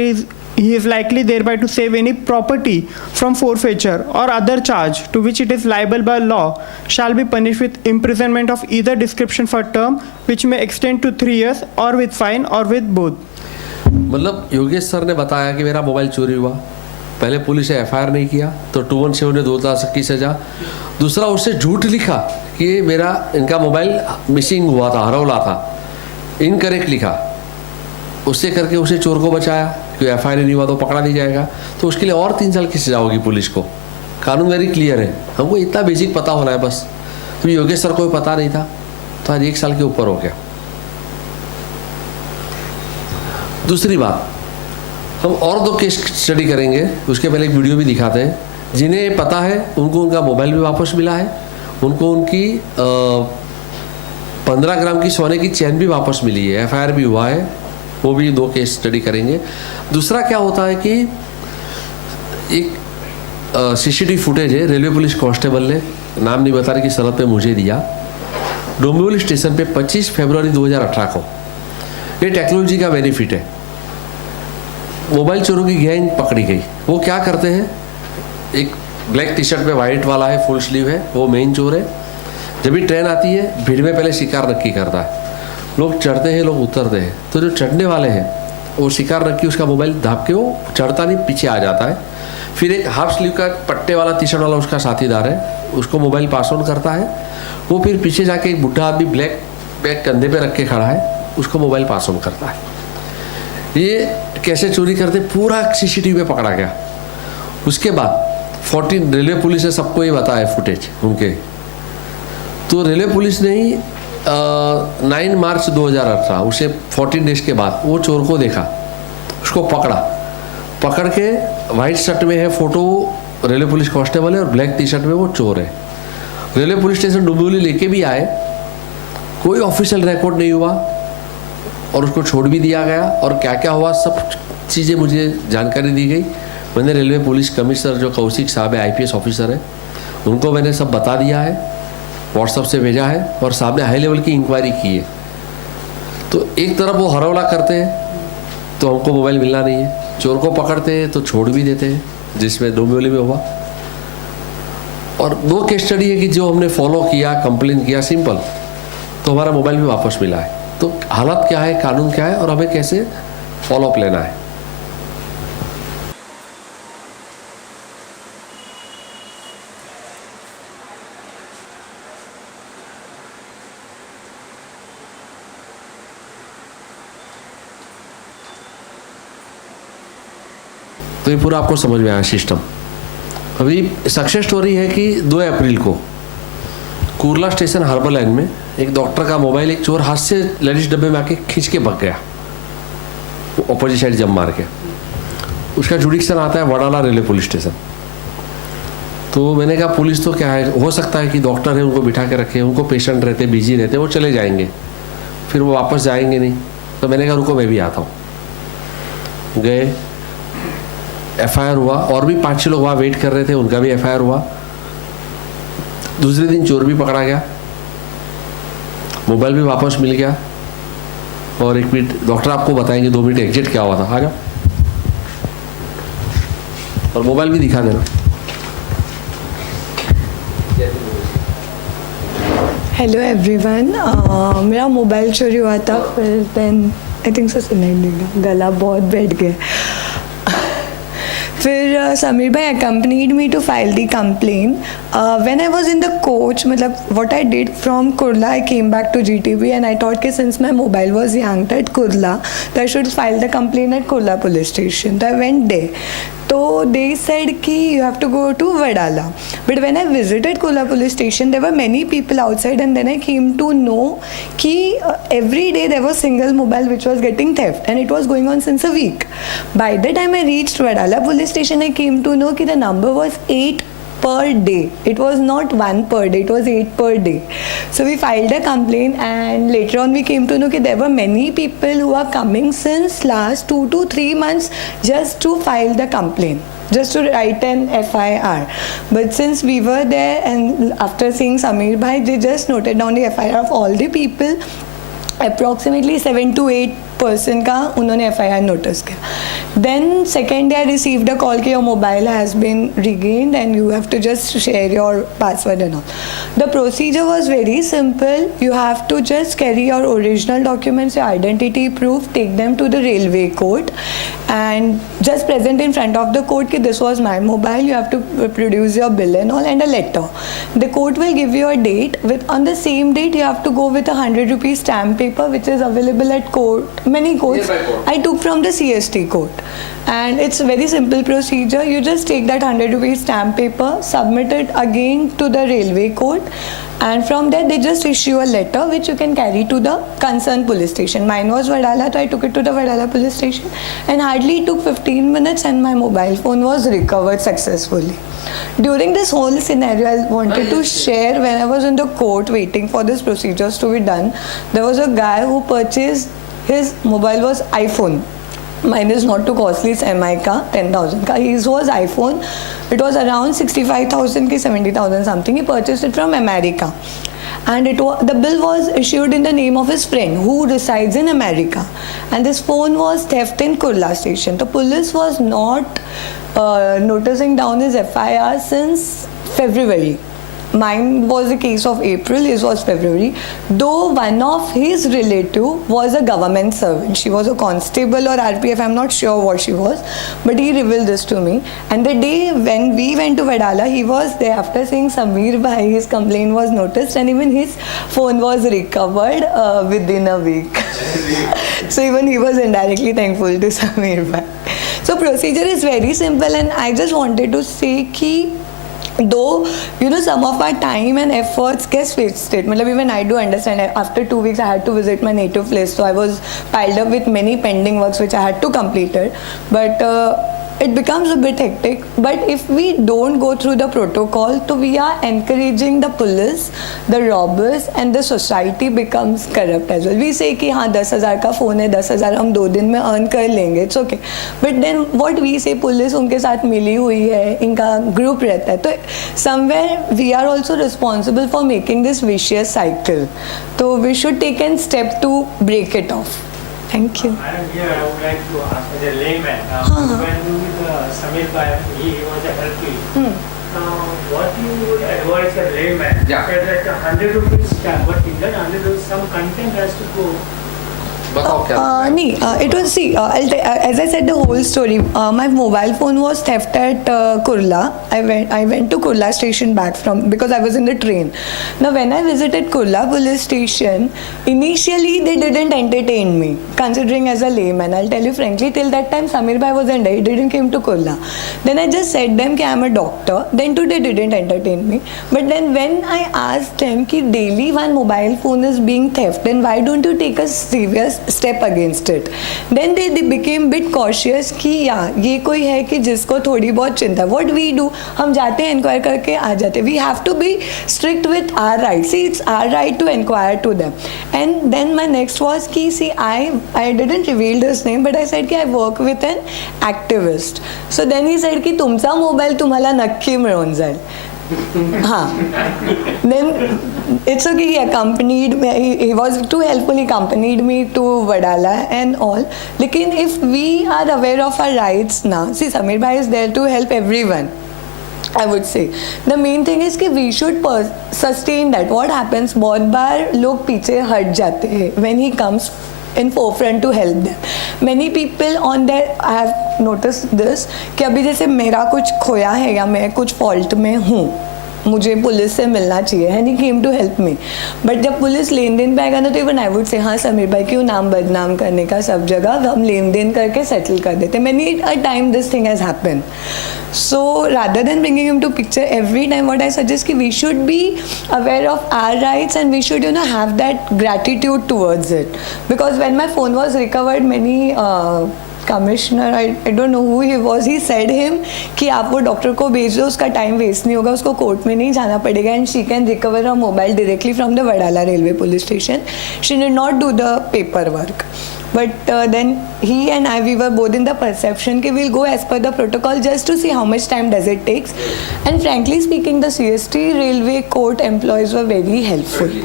he is likely thereby to save any property from forfeiture or other charge to which it is liable by law, shall be punished with imprisonment of either description for term which may extend to 3 years or with fine or with both. मतलब Yogesh sir ने बताया कि मेरा mobile चोरी हुआ, पहले police ने FIR नहीं किया तो 217 ने 2 साल की सजा। दूसरा, उससे झूठ लिखा कि इनका मोबाइल मिसिंग हुआ था, हरौला था, इनकरेक्ट लिखा, उससे करके उसे चोर को बचाया, क्योंकि FIR नहीं हुआ तो पकड़ा नहीं जाएगा। तो उसके लिए और 3 साल की सजा होगी पुलिस को। कानून वेरी क्लियर है, हमको इतना बेसिक पता होना है बस। तो योगेश सर को पता नहीं था तो आज 1 साल के ऊपर हो गया। दूसरी बात, हम और 2 केस स्टडी करेंगे, उसके पहले एक वीडियो भी दिखाते हैं। जिन्हें पता है उनको उनका मोबाइल भी वापस मिला है, उनको उनकी 15 ग्राम की सोने की चैन भी वापस मिली है, FIR भी हुआ है, वो भी 2 केस स्टडी करेंगे। दूसरा क्या होता है कि एक CCTV फुटेज है, रेलवे पुलिस कांस्टेबल ने, नाम नहीं बता रहे कि सरहद पे मुझे दिया, डोंबिवली स्टेशन पे 25 फरवरी 2018 को। ये टेक्नोलॉजी का बेनिफिट है। मोबाइल चोरों की गैंग पकड़ी गई। वो क्या करते हैं, एक ब्लैक टी शर्ट पे वाइट वाला है, फुल स्लीव है, वो मेन चोर है। जब भी ट्रेन आती है भीड़ में पहले शिकार नक्की करता है, लोग चढ़ते हैं लोग उतरते हैं, तो जो चढ़ने वाले हैं वो शिकार नक्की उसका मोबाइल दाब के वो चढ़ता नहीं पीछे आ जाता है। फिर एक हाफ स्लीव का पट्टे वाला टी शर्ट वाला उसका साथीदार है, उसको मोबाइल पास ऑन करता है, वो फिर पीछे जाके एक बुढ़ा आदमी ब्लैक बैग कंधे पे रख के खड़ा है, उसको मोबाइल पास ऑन करता है। ये कैसे चोरी करते पूरा सीसीटीवी में पकड़ा गया। उसके बाद 14 रेलवे पुलिस ने सबको ये बताया फुटेज उनके, तो रेलवे पुलिस ने ही 9 मार्च 2018 उसे 14 डेज के बाद वो चोर को देखा, उसको पकड़ के वाइट शर्ट में है फोटो, रेलवे पुलिस कांस्टेबल है और ब्लैक टी शर्ट में वो चोर है। रेलवे पुलिस स्टेशन डुम्बिवली लेके भी आए, कोई ऑफिशियल रिकॉर्ड नहीं हुआ और उसको छोड़ भी दिया गया। और क्या क्या हुआ सब चीज़ें मुझे जानकारी दी गई। मैंने रेलवे पुलिस कमिश्नर जो कौशिक साहब है IPS ऑफिसर है, उनको मैंने सब बता दिया है, व्हाट्सएप से भेजा है और साहब ने हाई लेवल की इंक्वायरी की है। तो एक तरफ वो हरौला करते हैं तो हमको मोबाइल मिलना नहीं है, चोर को पकड़ते हैं तो छोड़ भी देते हैं, जिसमें डोंबिवली में हुआ। और 2 केस स्टडी है कि जो हमने फॉलो किया, कंप्लेन किया सिंपल, तो हमारा मोबाइल भी वापस मिला है। तो हालत क्या है, कानून क्या है और हमें कैसे फॉलोअप लेना है। तो ये पूरा आपको समझ में आया सिस्टम। अभी सक्सेस स्टोरी है कि 2 अप्रैल को कुर्ला स्टेशन हार्बर लाइन में एक डॉक्टर का मोबाइल एक चोर हाथ से लेडीज डब्बे में आके खींच के भाग गया, अपोजिट साइड जंप मार के। उसका जुडिक्शन आता है वडाला रेलवे पुलिस स्टेशन। तो मैंने कहा पुलिस तो क्या है, हो सकता है कि डॉक्टर है उनको बिठा के रखे, उनको पेशेंट रहते बिजी रहते, वो चले जाएंगे फिर वो वापस जाएंगे नहीं। तो मैंने कहा रुको मैं भी आता हूँ। गए, FIR हुआ और भी 5-6 लोग वहाँ वेट कर रहे थे, उनका भी FIR हुआ। दूसरे दिन चोर भी पकड़ा गया, मोबाइल भी वापस मिल गया। और 1 मिनट डॉक्टर आपको बताएंगे 2 मिनट एग्जिट क्या हुआ था, आ जाओ और मोबाइल भी दिखा देना। हेलो एवरीवन, मेरा मोबाइल चोरी हुआ था, फिर देन आई थिंक सो सुनाई देगा, गला बहुत बैठ गया। फिर समीर भाई accompanied me to file the complaint. When I was in the coach, मतलब what I did from Kurla, I came back to GTB and I thought that since my mobile was yanked at Kurla, that I should file the complaint at Kurla police station. So I went there. So they said कि you have to go to Vadala. But when I visited Kurla police station, there were many people outside, and then I came to know कि every day there was single mobile which was getting theft, and it was going on since a week. By the time I reached Vadala police station, I came to know कि the number was 8 per day. It was not 1 per day, it was 8 per day. So we filed a complaint, and later on we came to know that there were many people who are coming since last 2 to 3 months just to file the complaint, just to write an FIR. But since we were there, and after seeing Sameer Bhai, they just noted down the FIR of all the people. Approximately 7 to 8 person का उन्होंने FIR notice किया. Then second day I received a call कि your mobile has been regained and you have to just share your password and all. The procedure was very simple. You have to just carry your original documents, your identity proof, take them to the railway court and just present in front of the court कि this was my mobile. You have to produce your bill and all and a letter. The court will give you a date. On the same date you have to go with a 100 rupee stamp paper which is available at court. Many courts. I took from the CST court, and it's a very simple procedure. You just take that 100 rupees stamp paper, submit it again to the railway court, and from there they just issue a letter which you can carry to the concerned police station. Mine was Vadala, so I took it to the Vadala police station, and hardly took 15 minutes and my mobile phone was recovered successfully. During this whole scenario, I wanted to share, when I was in the court waiting for these procedures to be done, there was a guy who purchased, his mobile was iPhone. Mine is not too costly, it's MI ka, 10,000 ka. His was iPhone. It was around 65,000 ki 70,000 something. He purchased it from America. And the bill was issued in the name of his friend who resides in America. And this phone was theft in Kurla station. The police was not noticing down his FIR since February. mine was a case of April, his was February. Though one of his relative was a government servant. She was a constable or RPF, I'm not sure what she was, but he revealed this to me. And the day when we went to Vadala, he was there after saying Samir Bhai, his complaint was noticed and even his phone was recovered within a week. So even he was indirectly thankful to Samir Bhai. So procedure is very simple, and I just wanted to say ki though some of our time and efforts gets wasted. Even I do understand, after 2 weeks I had to visit my native place, so I was piled up with many pending works which I had to complete it, but it becomes a bit hectic. But if we don't go through the protocol, so we are encouraging the police, the robbers, and the society becomes corrupt as well. We say कि हाँ 10,000 का phone है, 10,000 हम 2 दिन में earn कर लेंगे, it's okay. But then what we say, police उनके साथ मिली हुई है, इनका group रहता है, तो somewhere we are also responsible for making this vicious cycle. So we should take a step to break it off. Thank you. Madam, here I would like to ask as a layman, when you with Samir Bhai, he was a helpful. What you would advise a layman? Yeah. That 100 rupees stamp, but in that 100 rupees some content has to go. बताओ क्या नहीं, it was, see, as I said the whole story, my mobile phone was theft at Kurla. I went to Kurla station back because I was in the train. Now when I visited Kurla police station, initially they didn't entertain me, considering as a layman. I'll tell you frankly, till that time Samir Bhai wasn't there, he didn't came to Kurla. Then I just said them कि I'm a doctor. Then too they didn't entertain me. But then when I asked them कि daily one mobile phone is being theft, then why don't you take a serious step against it? Then they became bit cautious कि ये कोई है कि जिसको थोड़ी बहुत चिंता. What we do, हम जाते हैं inquire करके आ जाते. We have to be strict with our rights. See, it's our right to inquire to them. And then my next was कि see, I didn't reveal his name, but I said कि I work with an activist. So then he said कि तुमचा mobile तुम्हाला नक्की मिळून जाईल. Then it's okay, he accompanied me, he was too helpful, he accompanied me to Vadala and all. Lekin if we are aware of our rights now, see Samir Bhai is there to help everyone, I would say. The main thing is कि we should sustain that. What happens, बहुत बार लोग पीछे हट जाते हैं when he comes in forefront to help them. Many people on there, I have noticed this, कि अभी जैसे मेरा कुछ खोया है या मैं कुछ fault में हूँ, मुझे पुलिस से मिलना चाहिए, and he came to help me. But जब पुलिस लेन देन पे आएगा ना, तो even I would say हाँ समीर भाई क्यों नाम बदनाम करने का, सब जगह हम लेन देन करके सेटल कर देते. Many a time this thing has happened. So rather than bringing him to picture every time, what I suggest कि we should be aware of our rights and we should have that gratitude towards it. Because when my phone was recovered, many commissioner I don't know who he was, he said him कि आप वो doctor को भेज दो, उसका time waste नहीं होगा, उसको कोर्ट में नहीं जाना पड़ेगा, and she can recover a mobile directly from the Wadala railway police station. She did not do the paper work. But then he and I, we were both in the perception that we'll go as per the protocol just to see how much time does it takes. And frankly speaking, the CST railway court employees were very helpful.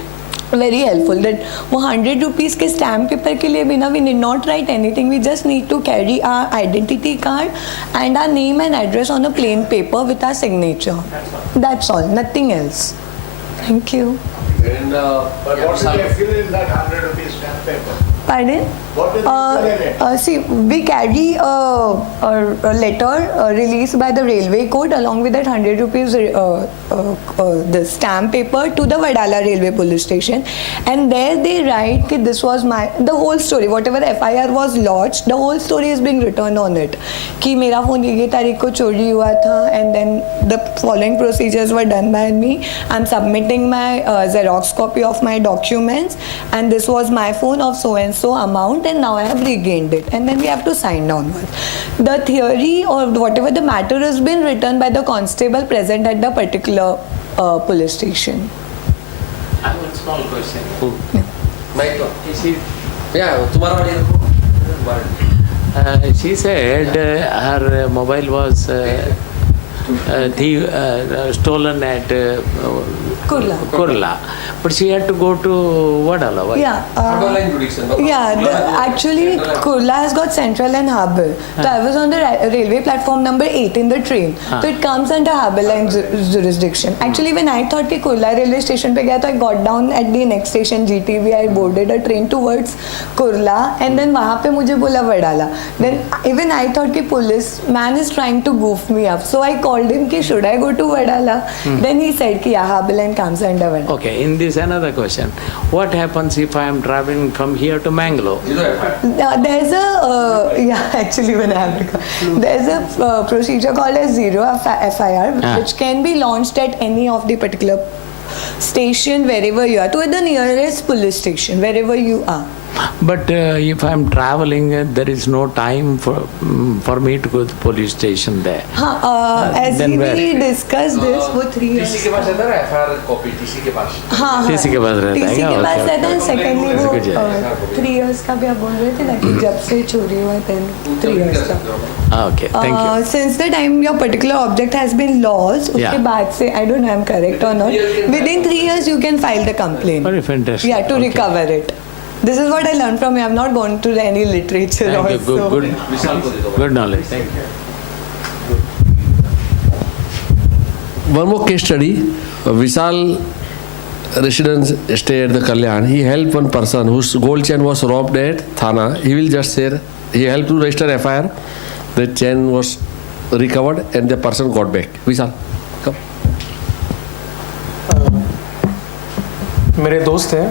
Very helpful. That वो 100 rupees के stamp paper के लिए भी ना, we need not write anything. We just need to carry our identity card and our name and address on a plain paper with our signature. That's all. Nothing else. Thank you. And But what do they fill in that 100 rupees stamp paper? Pardon? What do they fill in it? See, we carry a letter released by the railway court along with that 100 rupees the stamp paper to the Vadala railway police station, and there they write that this was the whole story, whatever FIR was lodged, the whole story is being written on it कि मेरा phone ये तारीख को चोरी हुआ था, and then the following procedures were done by me. I'm submitting my Xerox copy of my documents, and this was my phone of so and so amount, and now I have regained it, and then we have to sign downwards. The theory or whatever the matter has been written by the constable present at the particular police station. I have one small question. Mic Is it या तुम्हारा वाली रखो. she said her mobile was stolen at Kurla. But she had to go to Vadala. Why? Actually, Kurla has got central and harbour. So I was on the railway platform number 8 in the train. So it comes under harbour line jurisdiction. Actually, when I thought कि Kurla railway station पे गया, तो I got down at the next station GTV. I boarded a train towards Kurla, and then वहाँ पे मुझे बोला Vadala. Then even I thought कि police man is trying to goof me up. So I called him कि should I go to Vadala? Then he said कि yeah, harbour line comes under Vadala. Okay, in this another question. What happens if I am traveling from here to Mangalore? There's a actually when I have to, there's a procedure called as zero FIR, which can be launched at any of the particular station wherever you are, to the nearest police station wherever you are. But if I am traveling, there is no time for me to go to the police station there. As Then we where? discussed this, वो 3 years TC के पास रहता है FIR copy TC के पास हाँ TC के पास रहता है TC क्या? के पास Okay, रहता है. सेकेंडली वो कुछ है। 3 years का भी आप बोल रहे थे ना कि जब से चोरी हुआ then 3 years का. Okay, thank you. Since the time your particular object has been lost, Yeah. उसके बाद से I don't know I'm correct or not, within 3 years you can file the complaint. Very fantastic. Yeah, to Okay. recover it. This is what I learned from you. I'm not gone to any literature Thank you. also. Good knowledge. Thank you. One more case study. Vishal residents stay at the Kalyan. He helped one person whose gold chain was robbed at Thana. He will just say he helped to register FIR. The chain was recovered and the person got back. Vishal, come. मेरे दोस्त हैं,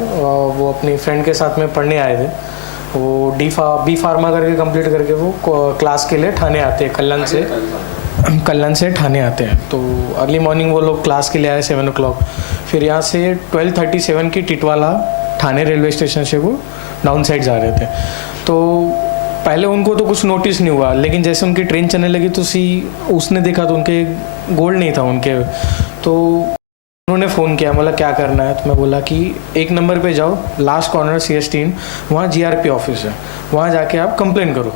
वो अपनी friend के साथ में पढ़ने आए थे. वो बी फार्मा करके कंप्लीट करके वो क्लास के लिए ठाणे आते हैं. कल्याण से ठाणे आते हैं. तो अर्ली मॉर्निंग वो लोग क्लास के लिए आए 7 o'clock. फिर यहाँ से 12:37 की टिटवाला ठाणे रेलवे स्टेशन से वो डाउन साइड जा रहे थे. तो पहले उनको तो कुछ नोटिस नहीं हुआ, लेकिन जैसे उनकी ट्रेन चलने लगी तो उसने देखा तो उनके गोल्ड नहीं था उनके. तो उन्होंने फ़ोन किया, बोला क्या करना है. तो मैं बोला कि 1 नंबर पे जाओ, लास्ट कॉर्नर CS3, वहाँ GRP ऑफिस है, वहाँ जाके आप कंप्लेन करो.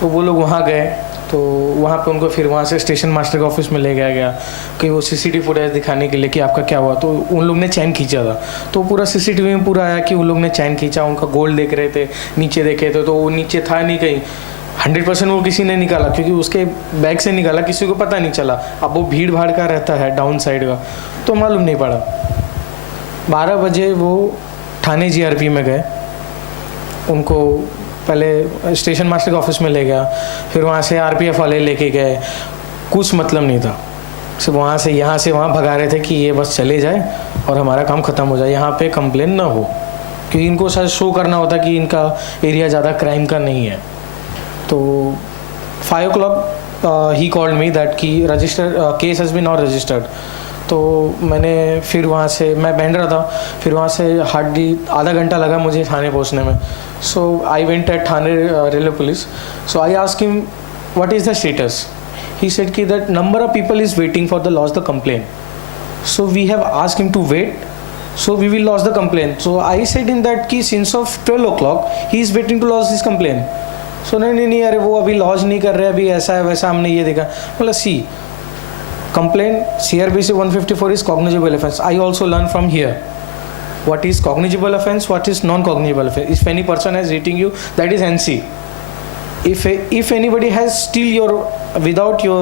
तो वो लोग वहाँ गए. तो वहाँ पे उनको फिर वहाँ से स्टेशन मास्टर के ऑफिस में ले गया गया कि वो CCTV फुटेज दिखाने के लिए कि आपका क्या हुआ. तो उन लोग ने चैन खींचा था. तो पूरा CCTV में पूरा आया कि उन लोग ने चैन खींचा, उनका गोल्ड देख रहे थे, नीचे देखे थे. तो वो नीचे था नहीं कहीं. 100% वो किसी ने निकाला, क्योंकि उसके बैग से निकाला, किसी को पता नहीं चला. अब वो भीड़ भाड़ का रहता है डाउन साइड का, तो मालूम नहीं पड़ा. 12 बजे वो ठाणे GRP में गए. उनको पहले स्टेशन मास्टर के ऑफिस में ले गया, फिर वहाँ से RPF वाले लेके गए. कुछ मतलब नहीं था, सिर्फ वहाँ से यहाँ से वहाँ भगा रहे थे कि ये बस चले जाए और हमारा काम ख़त्म हो जाए, यहाँ पे कंप्लेन ना हो. क्योंकि इनको शायद शो करना होता कि इनका एरिया ज़्यादा क्राइम का नहीं है. तो 5 o'clock he called me that कि register case has been not registered. तो मैंने फिर वहाँ से, मैं बैंड रहा था, फिर वहाँ से हार्डली आधा घंटा लगा मुझे थाने पहुँचने में. So I went at Thane railway police. So I ask him what is the status. He said कि that number of people is waiting for the loss the complain. So we have ask him to wait. So we will lodge the complaint. So I said in that कि since of 12 o'clock he is waiting to lodge this complaint. So नहीं अरे वो अभी laws नहीं कर रहे, अभी ऐसा है वैसा, हमने ये देखा. मतलब सी complaint CRPC 154 is cognizable offense. I also learn from here what is cognizable offense, what is non-cognizable offense. If any person has hitting you, that is NC. If anybody has steal your without your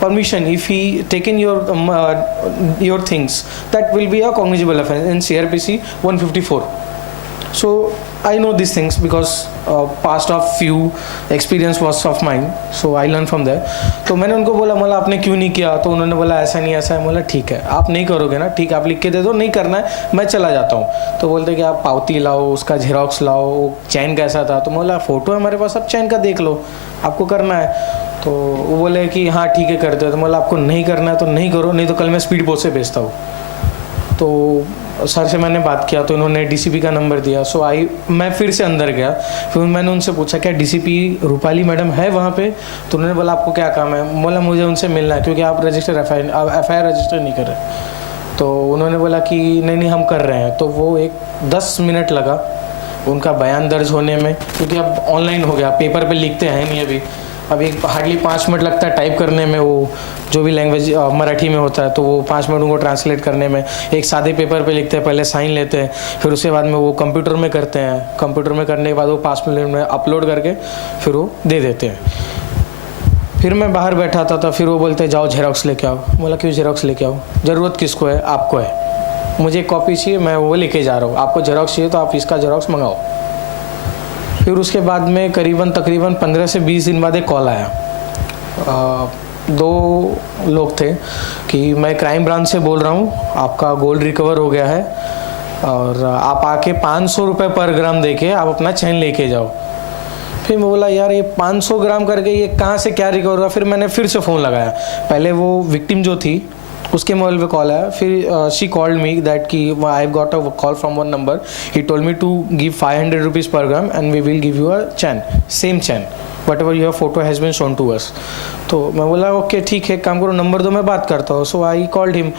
permission, if he taken your things, that will be a cognizable offense in CRPC 154. So I know these things because past of few experience was of mine, so I learned from there. तो मैंने उनको बोला, बोला आपने क्यों नहीं किया. तो उन्होंने बोला ऐसा नहीं ऐसा है. बोला ठीक है, आप नहीं करोगे ना, ठीक है आप लिख के दे दो, नहीं करना है मैं चला जाता हूँ. तो बोलते कि आप पावती लाओ, उसका झेरॉक्स लाओ, चैन कैसा था. तो बोला फ़ोटो है हमारे पास, आप चैन का देख लो, आपको करना है. तो वो बोले कि हाँ ठीक है कर दो. तो बोला आपको नहीं करना है तो नहीं करो, नहीं तो कल मैं स्पीड पोस्ट से भेजता हूँ. तो सर से मैंने बात किया, तो उन्होंने DCP का नंबर दिया. सो मैं फिर से अंदर गया. फिर मैंने उनसे पूछा क्या DCP रूपाली मैडम है वहाँ पे. तो उन्होंने बोला आपको क्या काम है. बोला मुझे उनसे मिलना है क्योंकि आप FIR रजिस्टर नहीं कर रहे. तो उन्होंने बोला कि नहीं हम कर रहे हैं. तो वो 10 मिनट लगा उनका बयान दर्ज होने में, क्योंकि अब ऑनलाइन हो गया, पेपर पे लिखते हैं नहीं अभी. अभी हार्डली 5 मिनट लगता है टाइप करने में, वो जो भी लैंग्वेज मराठी में होता है तो वो 5 मिनट उनको ट्रांसलेट करने में। एक सादे पेपर पे लिखते हैं, पहले साइन लेते हैं, फिर उसके बाद में वो कंप्यूटर में करते हैं, कंप्यूटर में करने के बाद वो 5 मिनट में अपलोड करके फिर वो दे देते हैं। फिर मैं बाहर बैठा था, फिर वो बोलते जाओ जेरोक्स लेके आओ। बोला क्यों जेरोक्स लेके आओ, ज़रूरत किसको है, आपको है, मुझे एक कॉपी चाहिए, मैं वो लेके जा रहा हूँ, आपको जेरोक्स चाहिए तो आप इसका जेरोक्स मंगाओ। फिर उसके बाद में तकरीबन 15 से 20 दिन बाद एक कॉल आया। 2 लोग थे कि मैं क्राइम ब्रांच से बोल रहा हूँ, आपका गोल्ड रिकवर हो गया है और आप आके 500 रुपये पर ग्राम दे के आप अपना चैन लेके जाओ। फिर मैं बोला यार ये 500 ग्राम करके ये कहाँ से क्या रिकवर हुआ। फिर मैंने फिर से फ़ोन लगाया, पहले वो विक्टिम जो थी उसके मोबाइल पे कॉल आया। फिर शी कॉल्ड मी दैट कि I have got a call from one number, he told me to give 500 rupees per gram and we will give you a chain, same chain whatever your photo has been shown to us. तो मैं बोला okay ठीक है, काम करो, number दो, मैं बात करता हूँ। सो आई कॉल्ड हिम।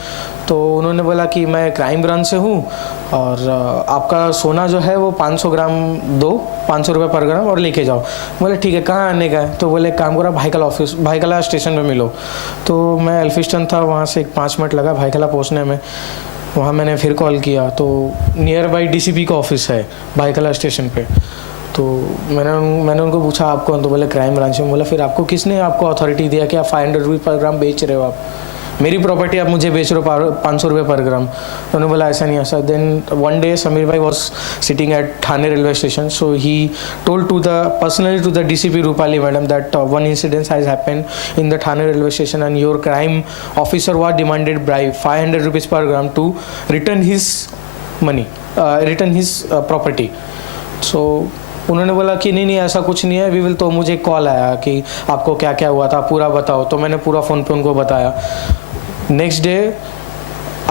तो उन्होंने बोला कि मैं क्राइम ब्रांच से हूँ और आपका सोना जो है वो 500 ग्राम दो, 500 रुपये पर ग्राम और लेके जाओ। बोले ठीक है, कहाँ आने का है। तो बोले काम करो भाईकला स्टेशन पे मिलो। तो मैं एल्फिस्टन था, वहाँ से 5 मिनट लगा भाईकला पहुँचने में। वहाँ मैंने फिर कॉल किया तो नियर बाई DCP का ऑफिस है भाईकला स्टेशन पे। तो मैंने उनको पूछा आप कौन, तो बोले क्राइम ब्रांच में। बोला फिर आपको किसने आपको अथॉरिटी दिया कि आप 500 रुपये पर ग्राम बेच रहे हो, आप मेरी प्रॉपर्टी आप मुझे बेच रहे हो 500 रुपये पर ग्राम। उन्होंने बोला ऐसा नहीं ऐसा। देन वन डे समीर भाई was sitting at Thane railway station, so he told personally to the DCP Rupali madam that one incident has happened in the Thane railway station and your crime officer was demanded bribe 500 rupees per gram to return his money, return his property. So उन्होंने बोला कि नहीं ऐसा कुछ नहीं है, we will. तो मुझे कॉल आया कि आपको क्या क्या हुआ था पूरा बताओ। तो मैंने पूरा फ़ोन पे उनको बताया। Next day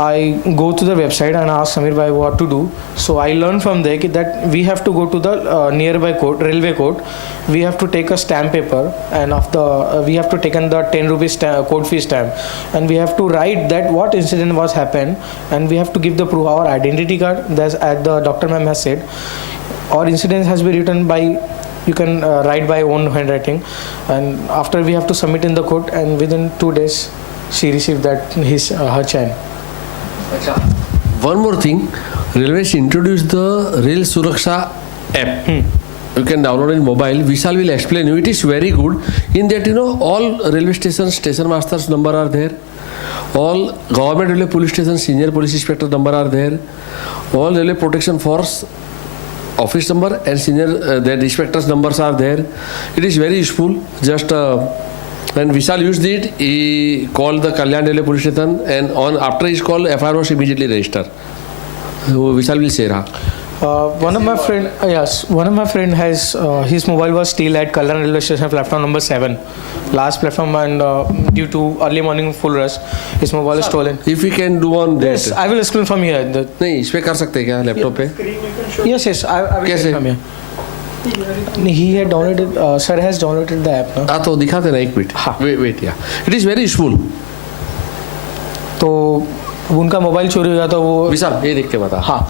I go to the website and ask Sameer भाई what to do. So I learn from there कि that we have to go to the nearby court, railway court, we have to take a stamp paper and of the we have to taken the 10 rupees court fee stamp and we have to write that what incident was happen and we have to give the proof our identity card that at the doctor ma'am has said, or incident has been written by, you can write by own handwriting, and after we have to submit in the court and within 2 days she received that her chain. One more thing, Railways introduced the Rail Suraksha app. You can download in mobile. Vishal will explain you. It is very good in that all railway stations, station masters number are there. All government railway police stations, senior police inspector number are there. All railway protection force office number and senior their inspectors numbers are there. It is very useful. Just when Vishal used it, he called the Kalyan Railway police station and after his call, FIR was immediately registered. Vishal will share. One of my friend has his mobile was still at Kalyan railway station platform number 7, last platform, and due to early morning full rush his mobile is stolen. If we can do on that. Yes, I will explain from here. नहीं इस पे कर सकते हैं क्या laptop पे? Yes, I will कैसे? explain from here. He had downloaded, sir has downloaded the app. हाँ तो दिखाते ना एक मिनट. हाँ. Wait या. It is very useful. तो उनका मोबाइल चोरी हो गया तो वो विशाल ये देख के बता. हाँ,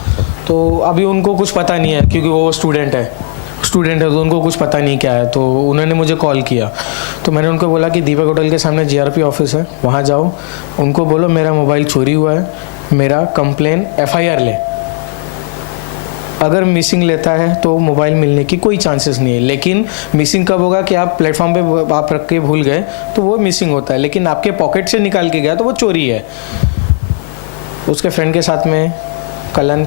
तो अभी उनको कुछ पता नहीं है क्योंकि वो स्टूडेंट है तो उनको कुछ पता नहीं क्या है। तो उन्होंने मुझे कॉल किया, तो मैंने उनको बोला कि दीपक होटल के सामने GRP ऑफिस है, वहाँ जाओ, उनको बोलो मेरा मोबाइल चोरी हुआ है, मेरा कंप्लेन FIR ले। अगर मिसिंग लेता है तो मोबाइल मिलने की कोई चांसेस नहीं है, लेकिन मिसिंग कब होगा कि आप प्लेटफॉर्म पे आप रख के भूल गए तो वो मिसिंग होता है, लेकिन आपके पॉकेट से निकाल के गया तो वो चोरी है। उसके फ्रेंड के साथ में कल्याण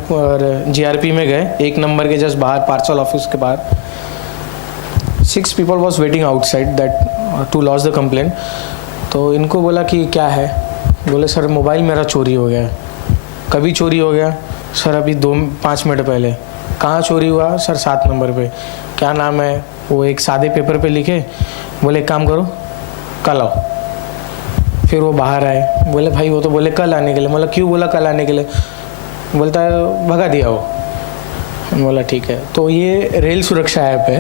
GRP में गए, 1 नंबर के जस्ट बाहर पार्सल ऑफिस के बाहर 6 people was waiting outside that to lodge the complain. तो इनको बोला कि क्या है, बोले सर मोबाइल मेरा चोरी हो गया। कभी चोरी हो गया सर? अभी 5 मिनट पहले। कहाँ चोरी हुआ सर? 7 नंबर पे। क्या नाम है? वो एक सादे पेपर पे लिखे। बोले एक काम करो कल आओ। फिर वो बाहर आए, बोले भाई वो तो बोले कल आने के लिए। बोला क्यों बोला कल आने के लिए? बोलता है भगा दिया वो। बोला ठीक है। तो ये रेल सुरक्षा ऐप है,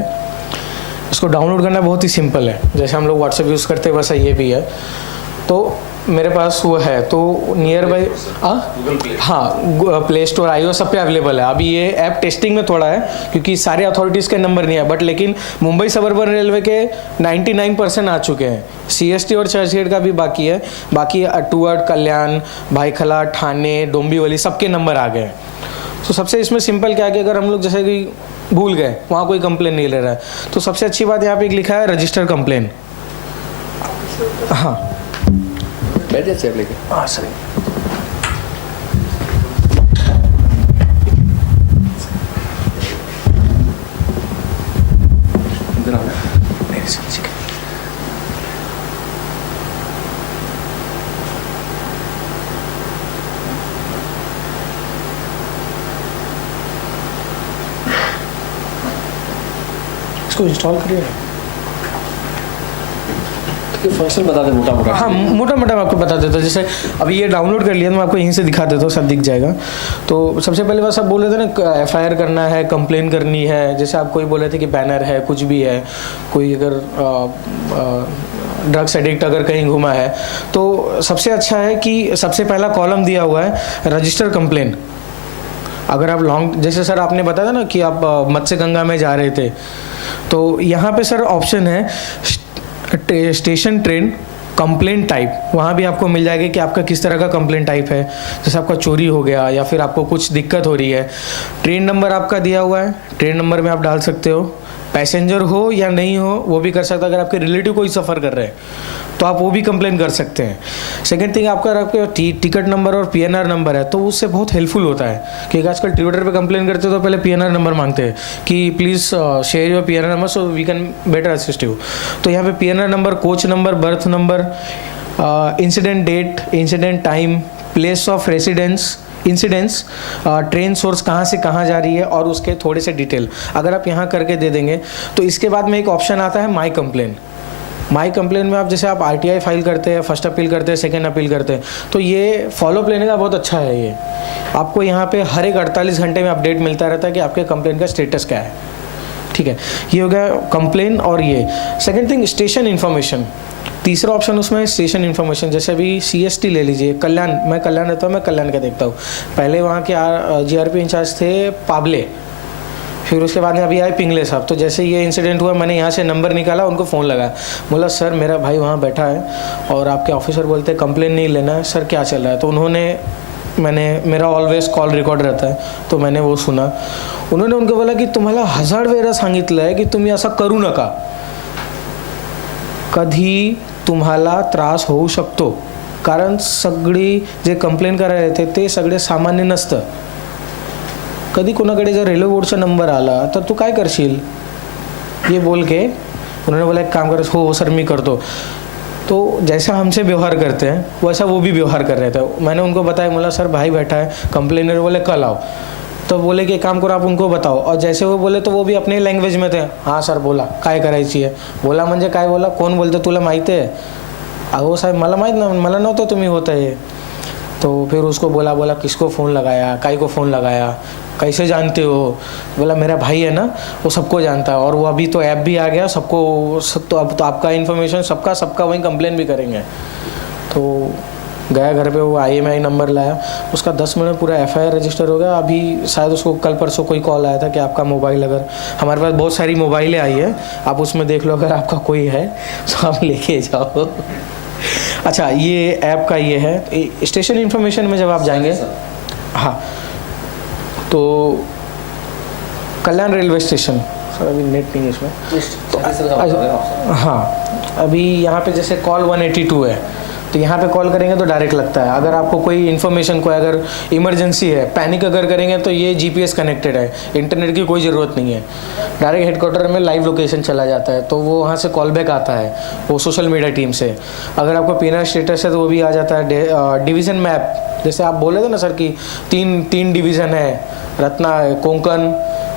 इसको डाउनलोड करना बहुत ही सिंपल है, जैसे हम लोग व्हाट्सएप यूज़ करते हैं वैसा ये भी है। तो मेरे पास वो है तो नियर बाई हाँ प्ले स्टोर आईओ सब पे अवेलेबल है। अभी ये ऐप टेस्टिंग में थोड़ा है क्योंकि सारे अथॉरिटीज़ के नंबर नहीं है, बट लेकिन मुंबई सबअर्बन रेलवे के 99% आ चुके हैं। CST और चर्चगेट का भी बाकी है, बाकी टूअर्ड, कल्याण, भाईखला, ठाणे, डोंबिवली सबके नंबर आ गए हैं। तो सबसे इसमें सिंपल क्या है कि अगर हम लोग जैसे कि भूल गए, वहाँ कोई कंप्लेन नहीं ले रहा है, तो सबसे अच्छी बात यहाँ पे एक लिखा है रजिस्टर कंप्लेन। हाँ बैठ जाए चेयर लेके। हाँ सर। इसको इंस्टॉल करिए। फंक्शन बता दें मोटा मोटा। हाँ मोटा मोटा मैं आपको बता देता हूँ। जैसे अभी ये डाउनलोड कर लिया तो मैं आपको यहीं से दिखा देता हूँ, सब दिख जाएगा। तो सबसे पहले बस आप बोल रहे थे ना FIR करना है, कंप्लेन करनी है। जैसे आप कोई बोल रहे थे कि बैनर है, कुछ भी है, कोई अगर ड्रग्स एडिक्ट अगर कहीं घुमा है, तो सबसे अच्छा है कि सबसे पहला कॉलम दिया हुआ है रजिस्टर कंप्लेन। अगर आप लॉन्ग, जैसे सर आपने बताया ना कि आप मत्स्य गंगा में जा रहे थे, तो यहाँ पे सर ऑप्शन है स्टेशन ट्रेन कंप्लेन टाइप। वहाँ भी आपको मिल जाएगा कि आपका किस तरह का कंप्लेन टाइप है। जैसे आपका चोरी हो गया या फिर आपको कुछ दिक्कत हो रही है। ट्रेन नंबर आपका दिया हुआ है, ट्रेन नंबर में आप डाल सकते हो। पैसेंजर हो या नहीं हो वो भी कर सकते हो। अगर आपके रिलेटिव कोई सफ़र कर रहे हैं तो आप वो भी कंप्लेन कर सकते हैं। सेकंड थिंग, आपका टिकट नंबर और PNR नंबर है तो उससे बहुत हेल्पफुल होता है, क्योंकि आजकल ट्विटर पे कंप्लेन करते हो तो पहले PNR नंबर मांगते हैं कि please share your PNR number so we can better assist you. तो यहाँ पे PNR number, coach number, berth number, incident date, incident time, place of residence, incidents, train source कहाँ से कहाँ जा रही है और उसके थोड़े से डिटेल अगर आप यहाँ करके दे देंगे तो इसके बाद में एक ऑप्शन आता है माई कंप्लेन। माई कंप्लेन में आप जैसे आप RTI फाइल करते हैं, फर्स्ट अपील करते हैं, सेकेंड अपील करते हैं, तो ये फॉलोअप लेने का बहुत अच्छा है। ये आपको यहाँ पे हर एक 48 घंटे में अपडेट मिलता रहता है कि आपके कंप्लेन का स्टेटस क्या है। ठीक है, ये हो गया कंप्लेन। और ये सेकेंड थिंग स्टेशन इन्फॉर्मेशन, तीसरा ऑप्शन उसमें है स्टेशन इन्फॉर्मेशन। जैसे अभी CST ले लीजिए, कल्याण, मैं कल्याण रहता हूँ, मैं कल्याण का देखता हूँ। पहले वहाँ के GRP इंचार्ज थे पाबले, फिर उसके बाद में अभी आए पिंगले साहब। तो जैसे ये इंसिडेंट हुआ मैंने यहाँ से नंबर निकाला, उनको फ़ोन लगाया, बोला सर मेरा भाई वहाँ बैठा है और आपके ऑफिसर बोलते हैं कंप्लेन नहीं लेना है, सर क्या चल रहा है। तो उन्होंने मेरा ऑलवेज कॉल रिकॉर्ड रहता है तो मैंने वो सुना। उन्होंने उनको बोला की तुम्हाला 1000 वेळा सांगितलं आहे की तुम्ही असं करू नका, कधी तुम्हाला त्रास होऊ शकतो, कारण सगळी जे कंप्लेन करायला येते ते सगळे सामान्य नसतं। कधी कोणाकडे जर रेल्वे बोर्डचा नंबर आला तर तू काय करशील, ये बोल के उन्होंने बोला एक काम कर। हो सर मैं करतो। तो जैसा हमसे व्यवहार करते हैं वैसा वो भी व्यवहार कर रहे थे। मैंने उनको बताया, बोला सर भाई बैठा है, कंप्लेनर बोले कल आओ। तो बोले कि एक काम करो आप उनको बताओ। और जैसे वो बोले तो वो भी अपने लँग्वेज में थे, हाँ सर बोला काय करायची आहे। बोला म्हणजे काय बोला, कोण बोलतं तुला माहिती आहे। अहो साहेब मला माहीत ना, मला नव्हतं तुम्ही होता है। तो फिर उसको बोला किसको फ़ोन लगाया, काई को फ़ोन लगाया, कैसे जानते हो। बोला मेरा भाई है ना वो सबको जानता है, और वो अभी तो ऐप भी आ गया सबको, तो अब तो आपका इन्फॉर्मेशन सबका वहीं कंप्लेन भी करेंगे। तो गया घर पे, वो IMI नंबर लाया, उसका 10 मिनट में पूरा FIR रजिस्टर हो गया। अभी शायद उसको कल परसों कोई कॉल आया था कि आपका मोबाइल, अगर हमारे पास बहुत सारी मोबाइलें आई है, आप उसमें देख लो अगर आपका कोई है तो आप लेके जाओ। अच्छा ये ऐप का ये है स्टेशन इन्फॉर्मेशन में जब आप जाएंगे, हाँ तो कल्याण रेलवे स्टेशन, सर अभी नेट नहीं है इसमें तो, हाँ अभी यहाँ पे जैसे कॉल 182 है तो यहाँ पे कॉल करेंगे तो डायरेक्ट लगता है। अगर आपको कोई इन्फॉर्मेशन, कोई अगर इमरजेंसी है, पैनिक अगर करेंगे तो ये GPS कनेक्टेड है, इंटरनेट की कोई ज़रूरत नहीं है। डायरेक्ट हेडक्वार्टर में लाइव लोकेशन चला जाता है, तो वो वहाँ से कॉल बैक आता है वो सोशल मीडिया टीम से। अगर आपको PNR स्टेटस है तो वो भी आ जाता है। डिवीज़न मैप, जैसे आप बोले थे ना सर कि तीन डिवीज़न है, रत्ना, कोंकण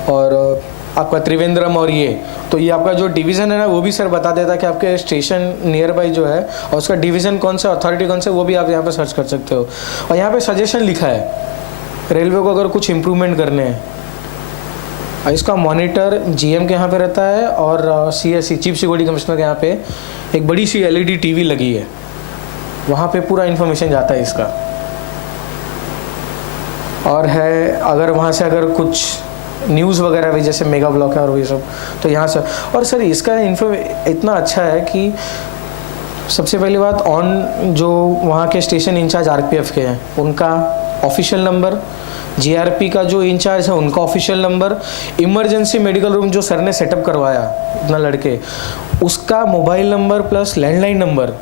और आपका त्रिवेंद्रम, और ये तो ये आपका जो डिवीज़न है ना वो भी सर बता देता है कि आपके स्टेशन नियर बाई जो है और उसका डिवीज़न कौन सा, अथॉरिटी कौन सा, वो भी आप यहाँ पे सर्च कर सकते हो। और यहाँ पे सजेशन लिखा है रेलवे को अगर कुछ इम्प्रूवमेंट करने हैं। इसका मॉनिटर GM के यहाँ पे रहता है और CSC चीफ सिक्योरिटी कमिश्नर के यहाँ पे एक बड़ी सी LED TV लगी है। वहाँ पे पूरा इन्फॉर्मेशन जाता है इसका। और है अगर वहाँ से अगर कुछ न्यूज़ वगैरह भी जैसे मेगा ब्लॉक है और ये सब तो यहाँ से। और सर इसका इन्फो इतना अच्छा है कि सबसे पहली बात ऑन जो वहाँ के स्टेशन इंचार्ज आरपीएफ के हैं उनका ऑफिशियल नंबर, जीआरपी का जो इंचार्ज है उनका official number, emergency medical room जो सर ने सेटअप करवाया इतना लड़के उसका mobile number plus landline number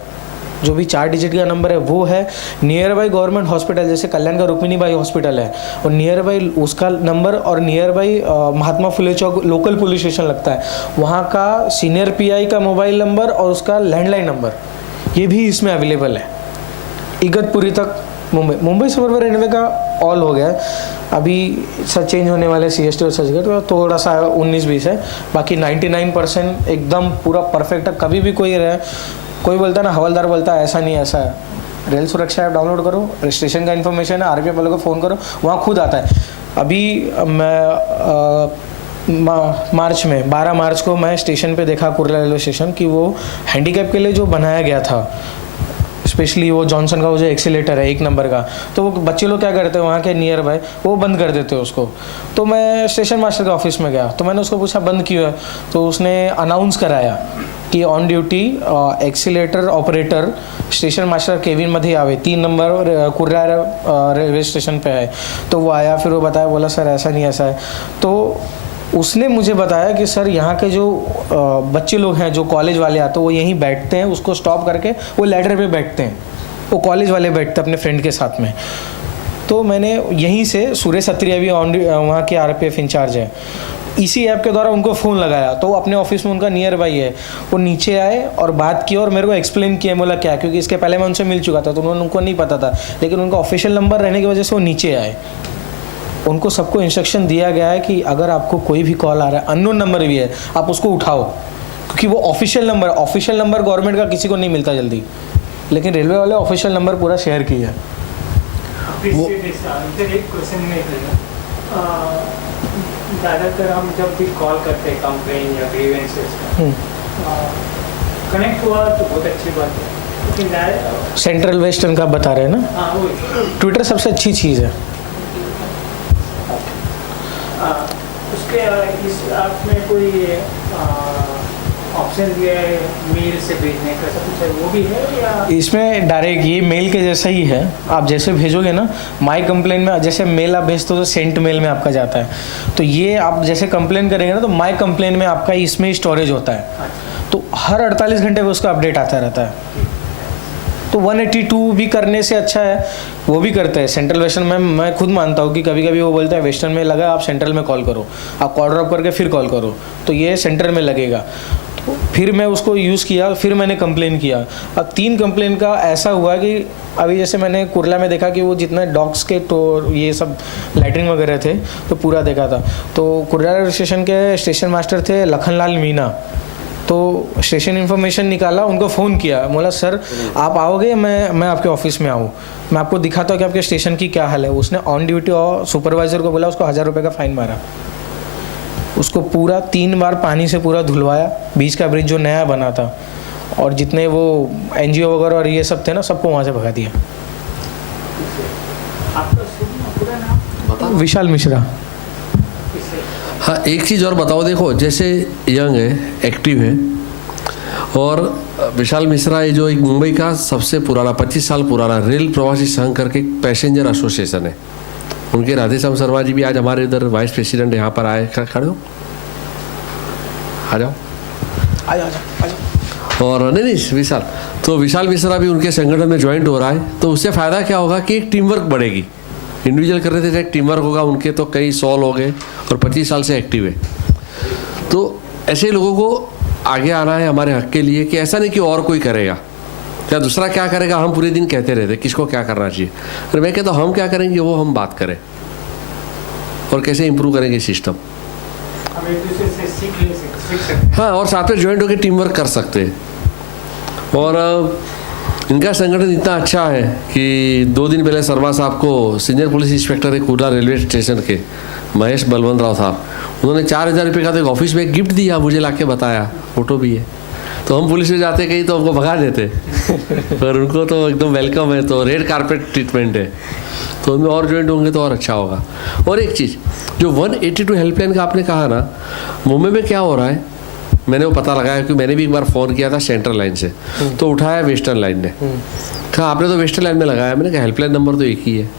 जो भी 4 डिजिट का नंबर है वो है, नियर बाई गवर्नमेंट हॉस्पिटल जैसे कल्याण का रुक्मिणी बाई हॉस्पिटल है और नियर बाई उसका नंबर और near by Mahatma Phule Chowk local police station लगता है वहाँ का सीनियर पीआई का मोबाइल नंबर और उसका लैंडलाइन नंबर ये भी इसमें अवेलेबल है। इगतपुरी तक मुंबई सबअर्बन रेलवे का ऑल हो गया है। अभी सर चेंज होने वाले CST और चर्चगेट तो थोड़ा सा 19-20 है, बाकी 99% एकदम पूरा परफेक्ट है। कभी भी कोई बोलता है ना हवलदार बोलता है ऐसा नहीं ऐसा है, रेल सुरक्षा ऐप डाउनलोड करो, स्टेशन का इन्फॉर्मेशन है, आरपीएफ वालों को फ़ोन करो, वहाँ खुद आता है। अभी मैं मार्च में 12 मार्च को मैं स्टेशन पे देखा कुर्ला रेलवे स्टेशन कि वो हैंडीकैप के लिए जो बनाया गया था स्पेशली वो जॉनसन का वो जो एक्सीलेटर है 1 नंबर का, तो वो बच्चे लोग क्या करते हैं वहाँ के नियर बाय वो बंद कर देते हैं उसको। तो मैं स्टेशन मास्टर के ऑफिस में गया तो मैंने उसको पूछा बंद क्यों है, तो उसने अनाउंस कराया की on duty accelerator operator station master Kevin मध्ये यावे 3 नंबर कुर्रा रेलवे स्टेशन पे है। तो वो आया फिर वो बताया बोला सर ऐसा नहीं ऐसा है। तो उसने मुझे बताया कि सर यहाँ के जो बच्चे लोग हैं जो कॉलेज वाले आते हैं वो यहीं बैठते हैं, उसको स्टॉप करके वो लैडर पे बैठते हैं, वो कॉलेज वाले बैठते हैं अपने फ्रेंड के साथ में। तो मैंने यहीं से सुरेश अत्रिया भी वहाँ के आरपीएफ इंचार्ज है, इसी ऐप के द्वारा उनको फ़ोन लगाया तो अपने ऑफिस में उनका नियर बाई है, वो नीचे आए और बात की और मेरे को एक्सप्लेन किया बोला क्या, क्योंकि इसके पहले मैं उनसे मिल चुका था तो उनको नहीं पता था, लेकिन उनका ऑफिशियल नंबर रहने की वजह से वो नीचे आए। उनको सबको इंस्ट्रक्शन दिया गया है कि अगर आपको कोई भी कॉल आ रहा है अननोन नंबर भी है आप उसको उठाओ, क्योंकि वो ऑफिशियल नंबर गवर्नमेंट का किसी को नहीं मिलता जल्दी, लेकिन रेलवे वाले ऑफिशियल नंबर पूरा शेयर किया है। एक क्वेश्चन में ज़्यादातर हम जब भी कॉल करते हैं कंप्लेन या ग्रीवेंसेस कनेक्ट हुआ तो बहुत अच्छी बात है, लेकिन सेंट्रल वेस्टर्न का बता रहे हैं ना, हाँ वो ट्विटर सबसे अच्छी चीज़ है। उसके इस ऐप में कोई ऑप्शन दिया है मेल से भेजने का, सब कुछ है वो भी है या इसमें डायरेक्ट ये मेल के जैसा ही है, आप जैसे भेजोगे ना माई कंप्लेन में जैसे मेल आप भेजते हो तो सेंट मेल में आपका जाता है, तो ये आप जैसे कंप्लेन करेंगे ना तो माई कंप्लेन में आपका इसमें स्टोरेज होता है, तो हर 48 घंटे में उसका अपडेट आता रहता है। तो 182 भी करने से अच्छा है वो भी करते हैं सेंट्रल वेस्टर्न में। मैं खुद मानता हूँ कि कभी कभी वो बोलता है वेस्टर्न में लगा आप सेंट्रल में कॉल करो, आप कॉल ड्रॉप करके फिर कॉल करो, तो ये सेंटर में लगेगा। तो फिर मैं उसको यूज़ किया, फिर मैंने कंप्लेन किया। अब 3 कंप्लेन का ऐसा हुआ कि अभी जैसे मैंने कुर्ला में देखा कि वो जितना डॉग्स के तो ये सब लैटरिन वगैरह थे तो पूरा देखा था। तो कुर्ला स्टेशन के स्टेशन मास्टर थे लखनलाल मीना, तो स्टेशन इन्फॉर्मेशन निकाला, उनको फ़ोन किया, बोला सर आप आओगे, मैं आपके ऑफिस में आऊँ, मैं आपको दिखाता हूँ कि आपके स्टेशन की क्या हाल है। उसने ऑन ड्यूटी और सुपरवाइज़र को बोला, उसको 1000 रुपये का फ़ाइन मारा, उसको पूरा 3 बार पानी से पूरा धुलवाया, बीच का ब्रिज जो नया बना था, और जितने वो NGO वगैरह और ये सब थे ना सबको वहाँ से भगा दिया। विशाल मिश्रा। हाँ एक चीज़ और बताओ, देखो जैसे यंग है, एक्टिव है, और विशाल मिश्रा ये जो एक मुंबई का सबसे पुराना 25 साल पुराना रेल प्रवासी संघ करके पैसेंजर एसोसिएशन है, उनके राधेश्याम शर्मा जी भी आज हमारे इधर वाइस प्रेसिडेंट यहाँ पर आए, खड़े हो, आ जाओ। और नहीं विशाल, तो विशाल मिश्रा भी उनके संगठन में ज्वाइंट हो रहा है, तो उससे फ़ायदा क्या होगा कि एक टीम वर्क बढ़ेगी। इंडिविजुअल कर रहे थे, एक टीम वर्क होगा, उनके तो कई 100 लोग हैं और 25 साल से एक्टिव है। तो ऐसे लोगों को आगे आना है हमारे हक के लिए, कि ऐसा नहीं कि और कोई करेगा, क्या दूसरा क्या करेगा हम पूरे दिन कहते रहते किसको क्या करना चाहिए। और मैं कहता हूँ हम क्या करेंगे वो हम बात करें और कैसे इंप्रूव करेंगे सिस्टम। हम एक दूसरे से सीख सकते। हाँ, और साथ में ज्वाइंट होकर टीम वर्क कर सकते हैं। और इनका संगठन इतना अच्छा है कि 2 दिन पहले शर्मा साहब को सीनियर पुलिस इंस्पेक्टर है कुर्ला रेलवे स्टेशन के महेश बलवंत राव साहब, उन्होंने 4000 रुपये का तो एक ऑफिस में गिफ्ट दिया, मुझे लाके बताया, फोटो भी है। तो हम पुलिस में जाते कहीं तो हमको भगा देते, पर उनको तो एकदम वेलकम है, तो रेड कारपेट ट्रीटमेंट है, तो उनमें और ज्वाइंट होंगे तो और अच्छा होगा। और एक चीज़ जो 182 हेल्पलाइन का आपने कहा ना, मुंबई में क्या हो रहा है, मैंने वो पता लगाया कि मैंने भी एक बार फ़ोन किया था सेंट्रल लाइन से, तो उठाया वेस्टर्न लाइन ने, कहा आपने तो वेस्टर्न लाइन में लगाया, मैंने कहा हेल्पलाइन नंबर तो एक ही है।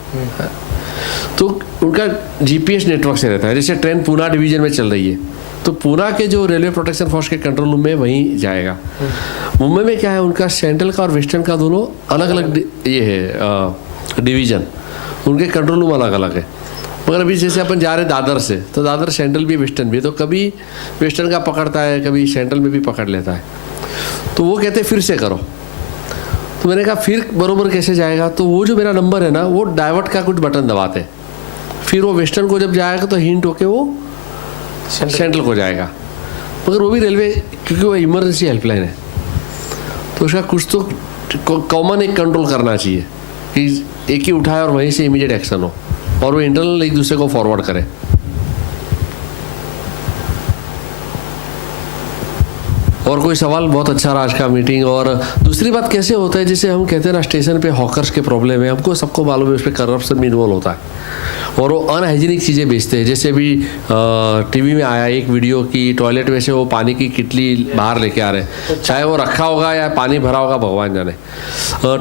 तो उनका जीपीएस नेटवर्क से रहता है, जैसे ट्रेन पूना डिवीजन में चल रही है तो पूना के जो रेलवे प्रोटेक्शन फोर्स के कंट्रोल रूम में वहीं जाएगा। मुंबई में क्या है, उनका सेंट्रल का और वेस्टर्न का दोनों अलग अलग ये है डिवीज़न, उनके कंट्रोल रूम अलग अलग है। मगर अभी जैसे अपन जा रहे हैं दादर से, तो दादर सेंट्रल भी वेस्टर्न भी है, तो कभी वेस्टर्न का पकड़ता है, कभी सेंट्रल में भी पकड़ लेता है। तो वो कहते हैं फिर से करो, तो मैंने कहा फिर बरोबर कैसे जाएगा, तो वो जो मेरा नंबर है ना, वो डाइवर्ट का कुछ बटन दबाते, फिर वो वेस्टर्न को जब जाएगा तो हिंट होके वो सेंट्रल को जाएगा। मगर वो भी रेलवे, क्योंकि वो इमरजेंसी हेल्पलाइन है, तो उसका कुछ तो कॉमन एक कंट्रोल करना चाहिए कि एक ही उठाए और वहीं से इमीडिएट एक्शन हो, और वो इंटरनल एक दूसरे को फॉरवर्ड करे। और कोई सवाल? बहुत अच्छा रहा आज का मीटिंग। और दूसरी बात कैसे होता है, जैसे हम कहते हैं ना स्टेशन पे हॉकर्स के प्रॉब्लम है, हमको सबको मालूम है उस पर करप्शन भी इन्वॉल्व होता है और वो अनहाइजीनिक चीज़ें बेचते हैं। जैसे अभी टीवी में आया एक वीडियो की टॉयलेट में से वो पानी की किटली बाहर लेके आ रहे हैं, चाहे वो रखा होगा या पानी भरा होगा भगवान जाने।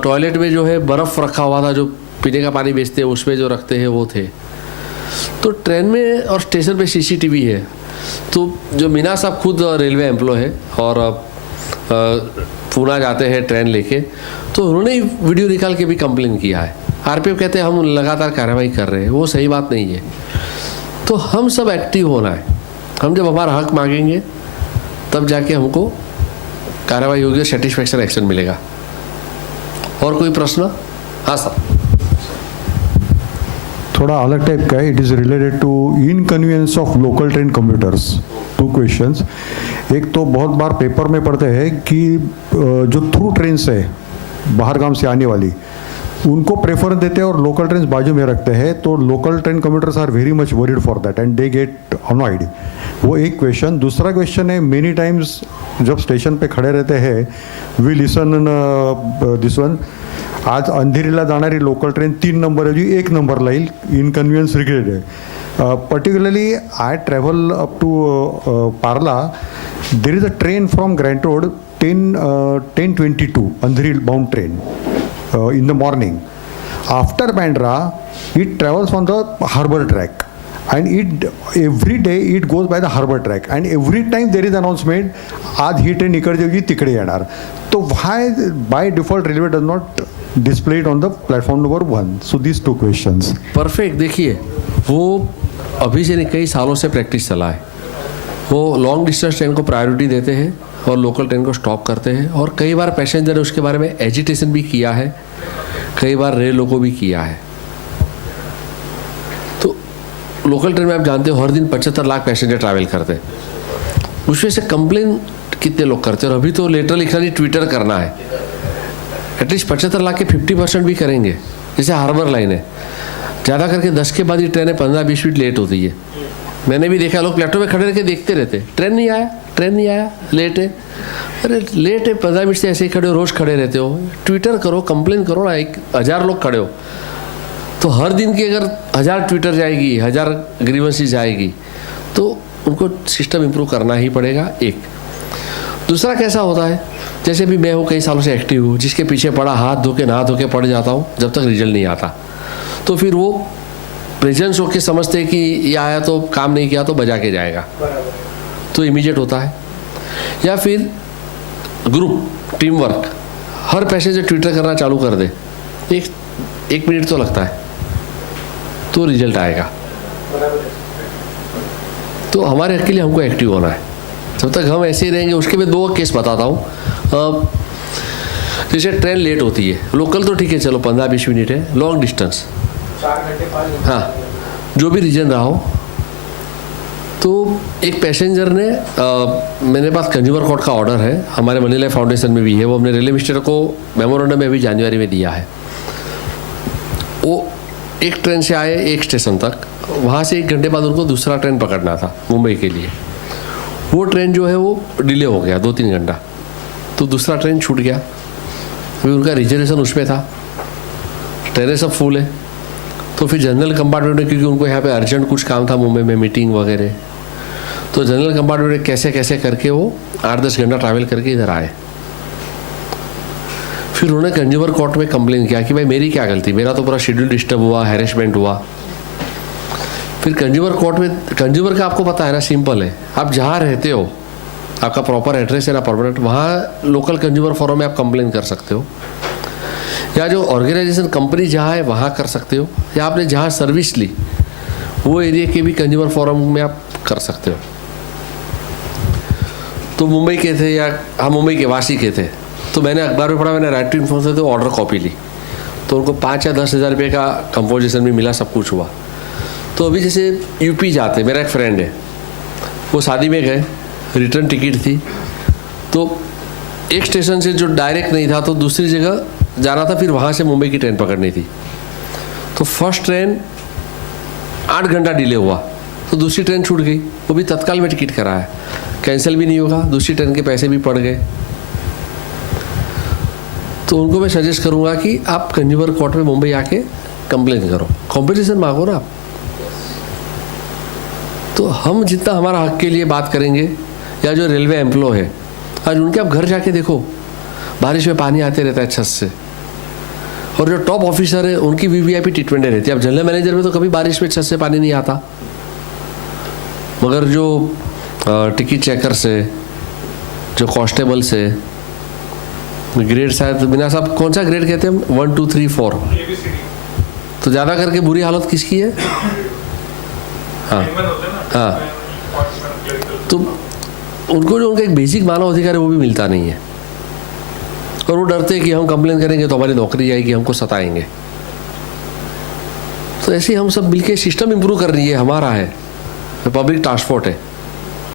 टॉयलेट में जो है बर्फ़ रखा हुआ था, जो पीने का पानी बेचते हैं उसमें जो रखते हैं वो थे। तो ट्रेन में और स्टेशन पे सीसीटीवी है, तो जो मीना साहब खुद रेलवे एम्प्लॉय है और पूना जाते हैं ट्रेन लेके, तो उन्होंने वीडियो निकाल के भी कंप्लेन किया है। आरपीएफ कहते हैं हम लगातार कार्रवाई कर रहे हैं, वो सही बात नहीं है। तो हम सब एक्टिव होना है, हम जब हमारा हक मांगेंगे तब जाके हमको कार्रवाई होगी, सेटिस्फैक्शन एक्शन मिलेगा। और कोई प्रश्न? हाँ सर। थोड़ा अलग टाइप का है, it is related to inconvenience of local train commuters. 2 questions. एक तो बहुत बार पेपर में पढ़ते हैं कि जो थ्रू ट्रेन है बाहर गांव से आने वाली, उनको प्रेफरेंस देते हैं और लोकल ट्रेन बाजू में रखते हैं, तो local train commuters are very much worried for that and they get annoyed. वो एक क्वेश्चन। दूसरा क्वेश्चन है, मेनी टाइम्स जब स्टेशन पे खड़े रहते हैं वी लिसन दिस वन, आज अंधेरीला जाणारी लोकल ट्रेन 3 नंबर ऐवजी 1 नंबरला येईल, इनकन्व्हिनियन्स रिग्रेट आहे। Particularly I travel up to Parla, there is a train from Grant Road 10:22 Andheri bound train in the morning. After Bandra, it travels on the harbor track, and it every day it goes by the harbor track, and every time there is announcement, आज ही train इकडे जाऊगी तिकडे येणार. तो why by default railway does not display it on the platform number 1? So these 2 questions. Perfect. देखिए वो अभी से नहीं, कई सालों से प्रैक्टिस चला है। वो लॉन्ग डिस्टेंस ट्रेन को प्रायोरिटी देते हैं और लोकल ट्रेन को स्टॉप करते हैं, और कई बार पैसेंजर ने उसके बारे में एजिटेशन भी किया है, कई बार रेलों को भी किया है। तो लोकल ट्रेन में आप जानते हो हर दिन 75 लाख पैसेंजर ट्रैवल करते हैं, उसमें से कंप्लेन कितने लोग करते हैं? और अभी तो लेटरली खाली ट्विटर करना है, एटलीस्ट 75 लाख के 50% भी करेंगे। जैसे हार्बर लाइन है, ज़्यादा करके 10 के बाद ही ट्रेनें 15-20 मिनट लेट होती है। मैंने भी देखा लोग प्लेटफॉर्म में खड़े रह के देखते रहते, ट्रेन नहीं आया, ट्रेन नहीं आया, लेट है। अरे लेट है, 15 मिनट से ऐसे ही खड़े हो, रोज़ खड़े रहते हो, ट्विटर करो, कंप्लेन करो ना। 1000 लोग खड़े हो तो हर दिन की अगर 1000 ट्विटर जाएगी, 1000 ग्रीवेंसेस जाएगी, तो उनको सिस्टम इम्प्रूव करना ही पड़ेगा। एक दूसरा कैसा होता है, जैसे भी मैं हूँ कई सालों से एक्टिव हूँ, जिसके पीछे पड़ा हाथ धो के नहा धो के पड़ जाता हूँ जब तक रिजल्ट नहीं आता, तो फिर वो प्रेजेंस होके समझते हैं कि ये आया तो काम नहीं किया तो बजा के जाएगा, तो इमीडिएट होता है। या फिर ग्रुप टीम वर्क, हर पैसेंजर ट्विटर करना चालू कर दे, एक मिनट तो लगता है, तो रिजल्ट आएगा। तो हमारे हक के लिए हमको एक्टिव होना है। जब तक हम ऐसे ही रहेंगे, उसके मैं 2 केस बताता हूँ। जैसे ट्रेन लेट होती है, लोकल तो ठीक है, चलो 15-20 मिनट है, लॉन्ग डिस्टेंस 4 घंटे 5 घंटे, हाँ, जो भी रीजन रहा हो, तो एक पैसेंजर ने मेरे पास कंज्यूमर कोर्ट का ऑर्डर है, हमारे मनी लाइफ फाउंडेशन में भी है, वो हमने रेलवे मिनिस्टर को मेमोरेंडम में अभी जनवरी में दिया है। वो एक ट्रेन से आए एक स्टेशन तक, वहाँ से 1 घंटे बाद उनको दूसरा ट्रेन पकड़ना था मुंबई के लिए। वो ट्रेन जो है वो डिले हो गया 2-3 घंटा, तो दूसरा ट्रेन छूट गया, अभी उनका रिजर्वेशन उसमें था, ट्रेनें सब फुल है, तो फिर जनरल कंपार्टमेंट में, क्योंकि उनको यहाँ पे अर्जेंट कुछ काम था मुंबई में, मीटिंग वगैरह, तो जनरल कंपार्टमेंट में कैसे कैसे करके वो 8-10 घंटा ट्रैवल करके इधर आए। फिर उन्होंने कंज्यूमर कोर्ट में कंप्लेन किया कि भाई मेरी क्या गलती, मेरा तो पूरा शेड्यूल डिस्टर्ब हुआ, हैरेसमेंट हुआ। फिर कंज्यूमर कोर्ट में, कंज्यूमर का आपको पता है ना, सिंपल है, आप जहाँ रहते हो, आपका प्रॉपर एड्रेस है ना परमानेंट, वहाँ लोकल कंज्यूमर फोरम में आप कंप्लेन कर सकते हो, या जो ऑर्गेनाइजेशन कंपनी जहाँ है वहाँ कर सकते हो, या आपने जहाँ सर्विस ली वो एरिया के भी कंज्यूमर फोरम में आप कर सकते हो। तो मुंबई के थे या हम मुंबई के वासी के थे, तो मैंने अखबार में पढ़ा, मैंने राइट टू इन्फॉर्म से तो ऑर्डर कॉपी ली, तो उनको 5 या 10 हज़ार रुपये का कंपोजिशन भी मिला, सब कुछ हुआ। तो अभी जैसे यूपी जाते, मेरा एक फ्रेंड है, वो शादी में गए, रिटर्न टिकट थी, तो एक स्टेशन से जो डायरेक्ट नहीं था तो दूसरी जगह जाना था, फिर वहाँ से मुंबई की ट्रेन पकड़नी थी, तो फर्स्ट ट्रेन 8 घंटा डिले हुआ, तो दूसरी ट्रेन छूट गई, वो भी तत्काल में टिकट कराया, कैंसिल भी नहीं होगा, दूसरी ट्रेन के पैसे भी पड़ गए। तो उनको मैं सजेस्ट करूँगा कि आप कंज्यूमर कोर्ट में मुंबई आके कंप्लेन करो, कॉम्पिटिशन मांगो ना आप। तो हम जितना हमारा हक के लिए बात करेंगे, या जो रेलवे एम्प्लॉय है, आज उनके आप घर जाके देखो, बारिश में पानी आते रहता है छत से, और जो टॉप ऑफिसर है उनकी वीवीआईपी ट्रीटमेंट रहती है। अब जनरल मैनेजर में तो कभी बारिश में छत से पानी नहीं आता, मगर जो टिकट चेकर से, जो कांस्टेबल से, ग्रेड शायद बिना साहब कौन सा ग्रेड कहते हैं, 1 2 3 4, तो ज़्यादा करके बुरी हालत किसकी है? हाँ हाँ, तो उनको जो उनका एक बेसिक मानव अधिकार है वो भी मिलता नहीं है, और वो डरते हैं कि हम कंप्लेन करेंगे तो हमारी नौकरी जाएगी, हमको सताएंगे। तो ऐसे हम सब मिलके सिस्टम इंप्रूव कर रही है, हमारा है, पब्लिक ट्रांसपोर्ट है,